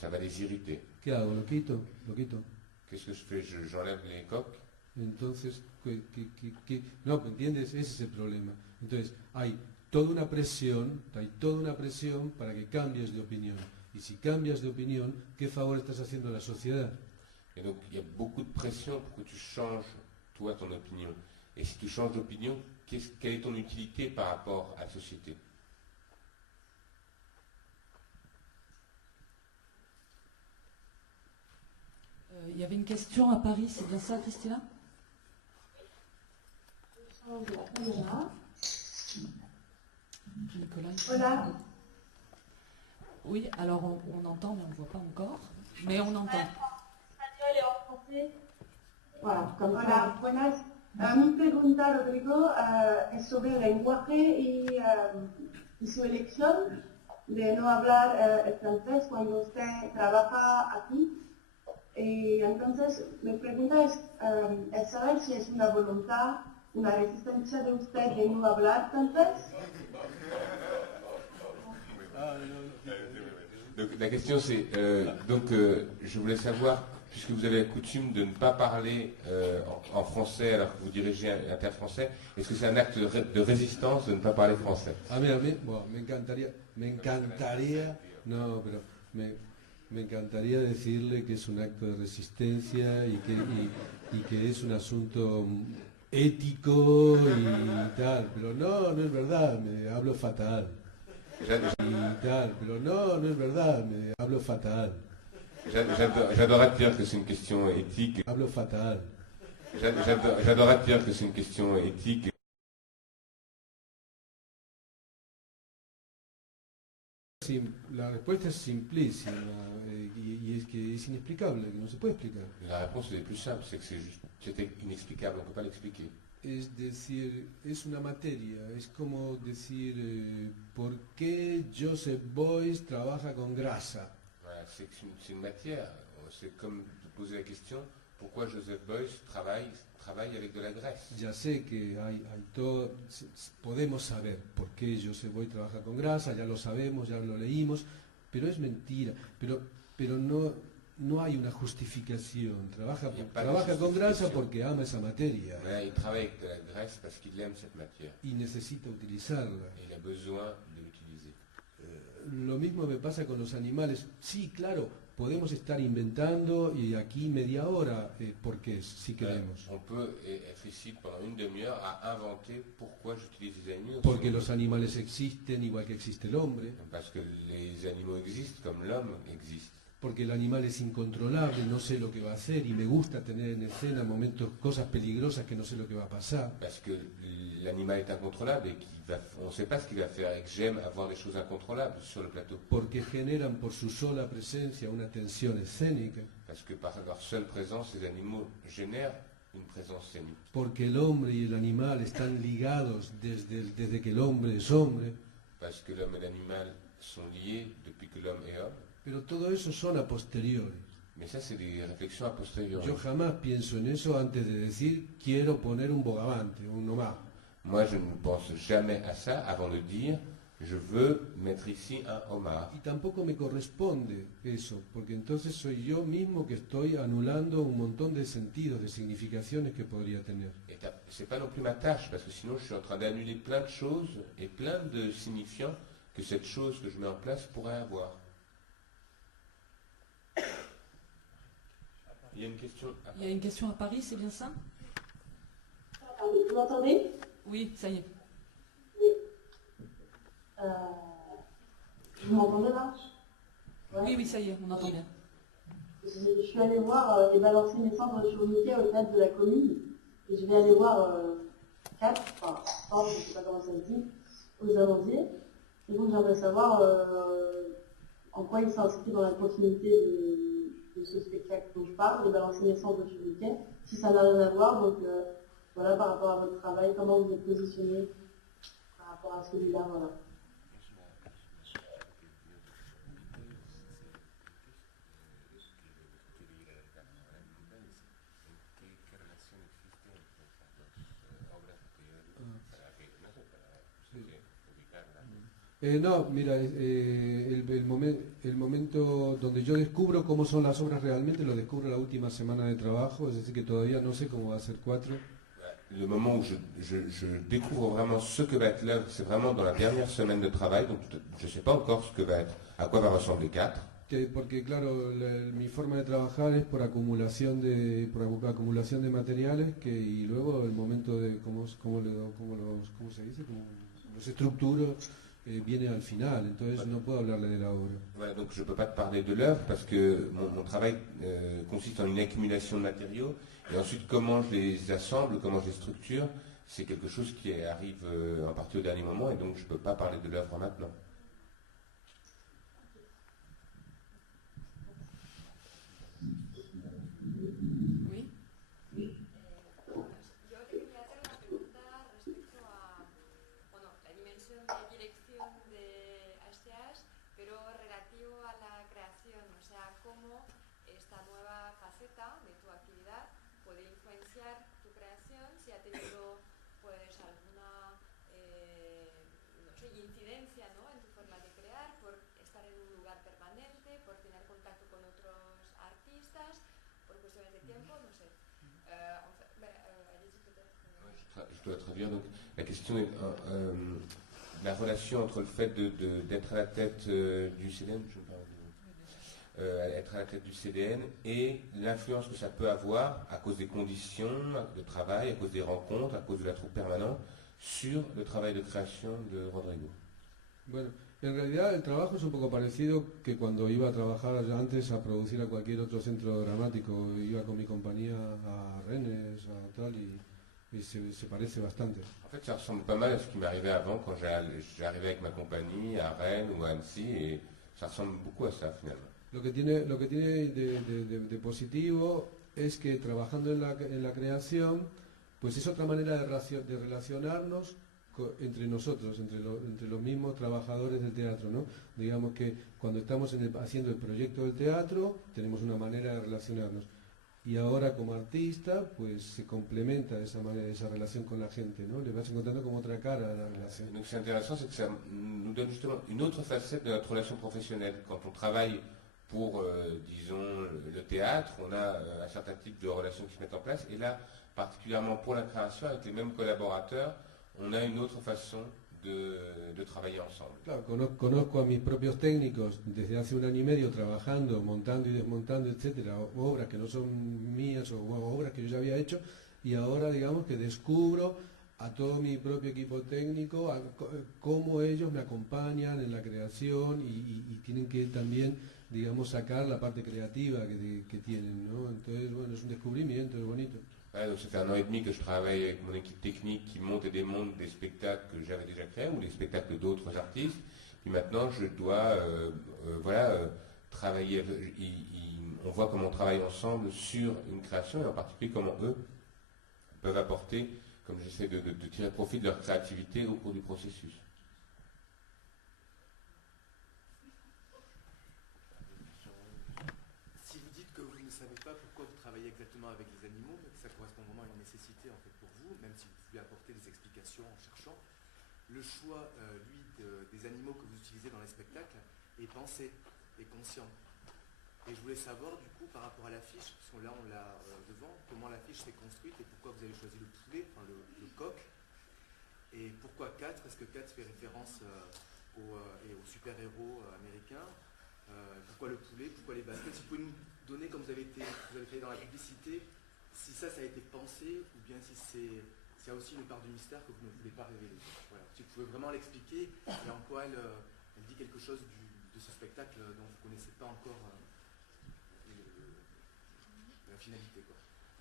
ça va les irriter. ¿Qué hago? ¿Lo quito? ¿Lo quito? Qu'est-ce que je fais? J'enlève les coqs. Entonces, no, ¿me entiendes? Ese es el problema. Entonces, hay toda una presión para que cambies de opinión. Y si cambias de opinión, ¿qué favor estás haciendo a la sociedad? Et donc, il y a beaucoup de pression pour que tu changes, toi, ton opinion. Et si tu changes d'opinion, quelle est ton utilité par rapport à la société? Il y avait une question à Paris, c'est bien ça, Christina? Je change la caméra. Nicolas? Voilà. Oui, alors on entend, mais on ne voit pas encore. Mais on entend. Español y en français. Voilà, comme ça. Buenas. Mi pregunta, Rodrigo, es sobre el lenguaje y su elección de no hablar el francés cuando usted trabaja aquí. Y entonces, mi pregunta es saber si es una voluntad, una resistencia de usted de no hablar francés. Donc, la question c'est, je voulais savoir, puisque vous avez la coutume de ne pas parler en français alors que vous dirigez un théâtre français, est-ce que c'est un acte de résistance de ne pas parler français? A mí, bueno, me encantaría, no, pero me encantaría decirle que es un acto de resistencia y que es un asunto ético y tal, pero no es verdad, me hablo fatal. Y tal, pero no es verdad, me hablo fatal. J'adorerais te dire que c'est une question éthique. Hablo fatal. J'adorerais te dire que c'est une question éthique. La respuesta es simplísima y es que es inexplicable, que no se puede explicar. La réponse est plus simple, c'est que c'était inexplicable, on ne peut pas l'expliquer. Es decir, es una materia, es como decir, ¿por qué Joseph Beuys trabaja con grasa? Voilà, c'est une matière, c'est comme te poser la question, pourquoi Joseph Beuys travaille avec de la graisse? Ya sé que hay todo, podemos saber por qué Joseph Beuys trabaja con grasa, ya lo sabemos, ya lo leímos, pero es mentira, pero no hay una justificación. Trabaja con grasa porque ama esa materia. Il travaille avec de la graisse parce qu'il aime cette matière. Y necesita utilizarla. Et il a besoin de l'utiliser. Lo mismo me pasa con los animales. Sí, claro, podemos estar inventando y aquí media hora, ¿por qué? Si queremos. On peut être ici pendant une demi-heure à inventer pourquoi j'utilise les animaux. Porque los animales existen igual que existe el hombre. Parce que les animaux existent comme l'homme existe. Porque el animal es incontrolable, no sé lo que va a hacer y me gusta tener en escena momentos, cosas peligrosas que no sé lo que va a pasar. Parce que l'animal est incontrôlable et on ne sait pas ce qu'il va faire et que j'aime avoir des choses incontrôlables sur le plateau. Porque generan por su sola presencia una tensión escénica. Parce que par leur seule présence, les animaux génèrent une présence scénique. Porque el hombre y el animal están ligados desde que el hombre es hombre. Parce que l'homme et l'animal sont liés depuis que l'homme est homme. Pero todo eso son a posteriori. Mais ça, c'est des réflexions a posteriori. Yo jamás pienso en eso antes de decir quiero poner un bogavante, un nomás. Moi, je ne pense jamais à ça avant de dire je veux mettre ici un homard. Y tampoco me corresponde eso, porque entonces soy yo mismo que estoy anulando un montón de sentidos, de significaciones que podría tener. Et c'est pas non plus ma tâche, parce que sinon je suis en train d'annuler plein de choses et plein de signifiants que cette chose que je mets en place pourrait avoir. Il y a une question à Paris, c'est bien ça? Vous m'entendez? Oui, ça y est. Vous m'entendez là? Ouais. Oui, ça y est, on entend bien. Je suis allée voir et balancer mes cendres sur Mickey au théâtre de la commune. Et je vais aller voir 4, enfin, je ne sais pas comment ça se dit, aux Amandiers. Et donc j'aimerais savoir en quoi il s'inscrit dans la continuité de ce spectacle dont je parle, de balancer mes cendres sur Mickey, si ça n'a rien à voir. Donc voilà, par rapport à votre travail, comment vous êtes positionné par rapport à celui-là, voilà. No, mira, el momento donde yo descubro cómo son las obras realmente lo descubro la última semana de trabajo, es decir que todavía no sé cómo va a ser 4. Le moment où je découvre vraiment ce que va être l'œuvre, c'est vraiment dans la dernière semaine de travail, donc je ne sais pas encore ce que va être, à quoi va ressembler 4. Porque claro, mi forma de trabajar es por acumulación de materiales y luego el momento de cómo se dice, cómo los estructuro viene al final, entonces no puedo hablarle de la obra. Voilà, donc je ne peux pas te parler de l'œuvre parce que mon travail consiste en une accumulation de matériaux et ensuite comment je les assemble, comment je les structure, c'est quelque chose qui arrive en partie au dernier moment et donc je ne peux pas parler de l'œuvre maintenant. Je dois traduire. Donc, la question est la relation entre le fait d'être à la tête du CDN, être à la tête du CDN et l'influence que ça peut avoir à cause des conditions de travail, à cause des rencontres, à cause de la troupe permanente sur le travail de création de Rodrigo. Bueno, en realidad el trabajo es un poco parecido que cuando iba a trabajar allá antes a producir a cualquier otro centro dramático. Iba con mi compañía a Rennes, a tal, y se parece bastante. En fait, ça ressemble pas mal à ce qui m'arrivait avant quand j'arrivais avec ma compagnie à Rennes ou à Annecy et ça ressemble beaucoup à ça finalement. Lo que tiene de positivo es que trabajando en la creación, pues es otra manera de relacionarnos entre nosotros, entre los mismos trabajadores del teatro, ¿no? Digamos que cuando estamos haciendo el proyecto del teatro, tenemos una manera de relacionarnos. Y ahora como artista, pues se complementa esa manera, esa relación con la gente, ¿no? Le vas encontrando como otra cara a la relación. Donc c'est intéressant, c'est que ça nous donne justement une autre facette de notre relation professionnelle. Quand on travaille pour, disons, le théâtre, on a un certain type de relations qui se mettent en place. Et là, particulièrement pour la création, avec les mêmes collaborateurs, on a une autre façon de travailler ensemble. Claro, conozco a mis propios técnicos desde hace 1 año y medio trabajando, montando y desmontando, etcétera, obras que no son mías o obras que yo ya había hecho, y ahora digamos que descubro a todo mi propio equipo técnico, cómo ellos me acompañan en la creación y tienen que también, digamos, sacar la parte creativa que tienen, ¿no? Entonces, bueno, es un descubrimiento, es bonito. Ouais, donc ça fait 1 an et demi que je travaille avec mon équipe technique qui monte et démonte des spectacles que j'avais déjà créés ou les spectacles d'autres artistes. Puis maintenant, je dois travailler. On voit comment on travaille ensemble sur une création et en particulier comment eux peuvent apporter, comme j'essaie de tirer profit de leur créativité au cours du processus. Si vous dites que vous ne savez pas pourquoi vous travaillez exactement avec les animaux, mais que ça correspond vraiment à une nécessité en fait pour vous, même si vous pouvez apporter des explications en cherchant, le choix, des animaux que vous utilisez dans les spectacles est pensé, est conscient. Et je voulais savoir du coup par rapport à l'affiche, parce que là on l'a devant, comment l'affiche s'est construite et pourquoi vous avez choisi le poulet, enfin le coq, et pourquoi 4, est-ce que 4 fait référence aux super-héros américains, pourquoi le poulet, pourquoi les baskets? Si vous pouvez nous donner, comme vous avez fait dans la publicité, si ça a été pensé ou bien si s'il y a aussi une part de mystère que vous ne voulez pas révéler. Voilà. Si vous pouvez vraiment l'expliquer et en quoi elle dit quelque chose de ce spectacle dont vous ne connaissez pas encore la finalité, quoi.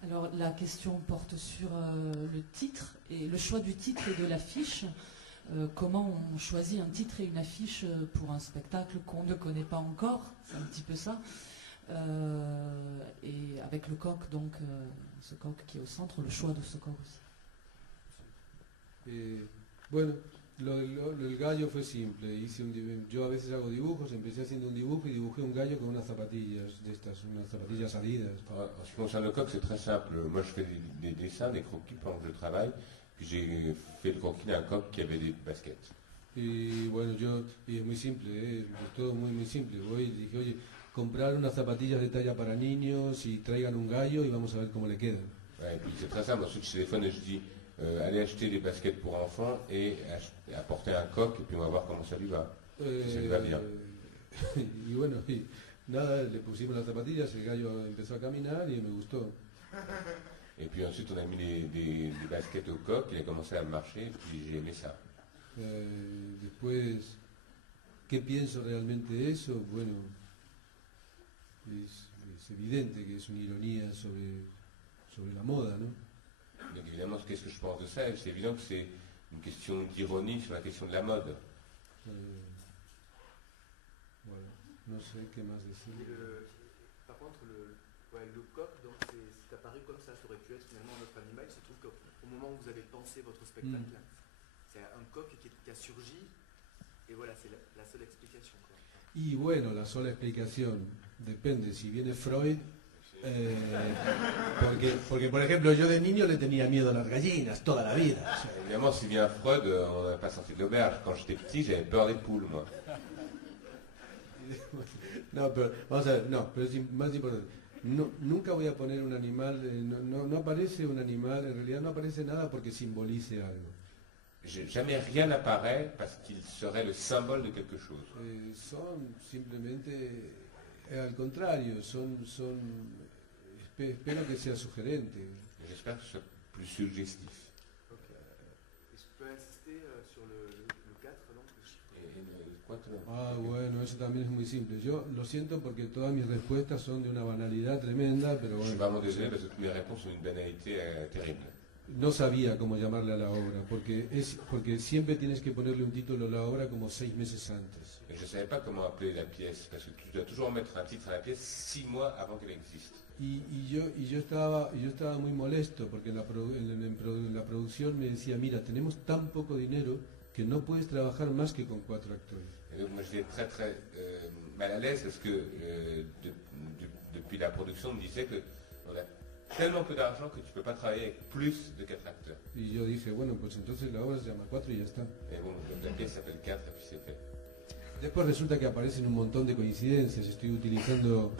Alors la question porte sur le titre et le choix du titre et de l'affiche. Comment on choisit un titre et une affiche pour un spectacle qu'on ne connaît pas encore, c'est un petit peu ça. Et avec le coq, donc ce coq qui est au centre, le choix de ce coq aussi. Bueno, el gallo fue simple. Yo a veces hago dibujos, empecé haciendo un dibujo y dibujé un gallo con unas zapatillas de estas, unas zapatillas Adidas. En ce qui concerne le coq, c'est très simple. Moi, je fais des dessins, des croquis pendant que je travaille. Puis j'ai fait le croquis d'un coq qui avait des baskets. Y bueno, y es muy simple, es todo muy simple. Voy y dije, oye, comprar unas zapatillas de talla para niños y traigan un gallo y vamos a ver cómo le quedan. Ouais, et puis c'est très simple. Ensuite, je téléphone et je dis, allez acheter des baskets pour enfants et apporter un coq et puis on va voir comment ça lui va. Si ça lui va bien. Y bueno, y nada, le pusimos las zapatillas, el gallo empezó a caminar y me gustó. Et puis ensuite, on a mis des baskets au coq, il a commencé à marcher, et puis j'ai aimé ça. Después, ¿qué pienso realmente de eso? Bueno, es evidente que es una ironía sobre la moda, ¿no? Donc évidemment, qu'est-ce que je pense de ça? C'est évident que c'est une question d'ironie sur la question de la mode. Voilà, no sé qué más decir. Par contre, le coq, donc c'est apparu comme ça aurait pu être finalement un autre animal. Il se trouve qu'au moment où vous avez pensé votre spectacle, c'est un coq qui a surgi, et voilà, c'est la seule explication, quoi. Y bueno, la sola explicación depende si viene Freud, porque por ejemplo yo de niño le tenía miedo a las gallinas toda la vida. Évidemment, si vient Freud, on n'a pas sorti de l'auberge. Quand j'étais petit, j'avais peur des poules, moi. No, pero vamos a ver, no, pero es más importante. No, nunca voy a poner un animal, no aparece un animal, en realidad no aparece nada porque simbolice algo. Jamais rien n'apparaît parce qu'il serait le symbole de quelque chose. Son simplemente, al contrario, espero que sea sugerente. J'espère que ce soit plus suggestif. Okay. Et je peux insister sur le 4, donc le chiffre. Ah, bueno, eso también es muy simple. Yo lo siento porque todas mis respuestas son de una banalidad tremenda, pero Je suis bueno. vraiment désolé parce que toutes mes réponses sont d'une banalité terrible. No sabía cómo llamarle a la obra, porque siempre tienes que ponerle un título a la obra como 6 meses antes. Et je ne savais pas comment appeler la pièce parce que tu dois toujours mettre un titre à la pièce 6 mois avant qu'elle existe. Y yo estaba muy molesto porque en la producción me decía, mira, tenemos tan poco dinero que no puedes trabajar más que con 4 actores. Et donc moi j'étais très mal à l'aise parce que depuis la production on me disait que on a tellement peu d'argent que tu ne peux pas travailler avec plus de 4 acteurs. Y yo dije, bueno, pues entonces la obra se llama 4 y ya está. Et bon, donc la pièce s'appelle 4 et puis c'est fait. Después resulta que aparecen un montón de coincidencias. Estoy utilizando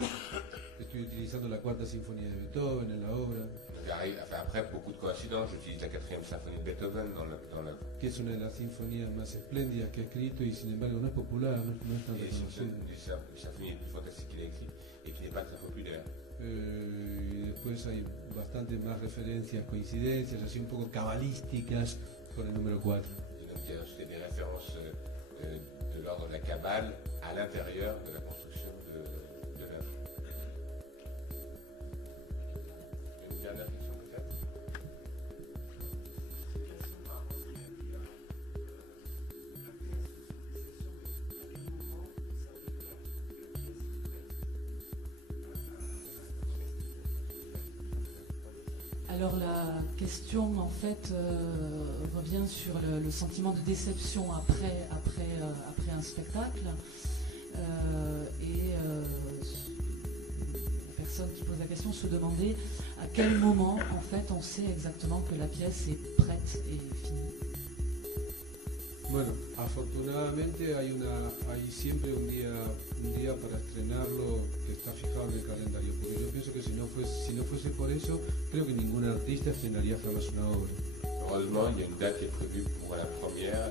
la 4ª sinfonía de Beethoven en la obra. Après, beaucoup de coïncidences, j'utilise la 4e symphonie de Beethoven dans la... Que es una de las sinfonías más espléndidas que ha escrito y sin embargo no es popular, no es tan Et c'est une reconocida. des symphonies les plus fantastiques qu'il a écrites et qui n'est pas très populaire. Y después hay bastante más referencias, coincidencias, así un poco cabalísticas con el número 4. Et donc il y a aussi des références de l'ordre de la Kabbale à l'intérieur de la construction de l'œuvre. Une dernière question peut-être? Alors la question en fait revient sur le sentiment de déception après un spectacle et la personne qui pose la question se demandait à quel moment en fait on sait exactement que la pièce est prête et finie. Bueno, afortunadamente hay siempre un día para estrenarlo que está fijado en el calendario, porque yo pienso que si no fuese por eso, creo que ningún artista estrenaría jamás una obra. Heureusement, il y a une date qui est prévue pour la première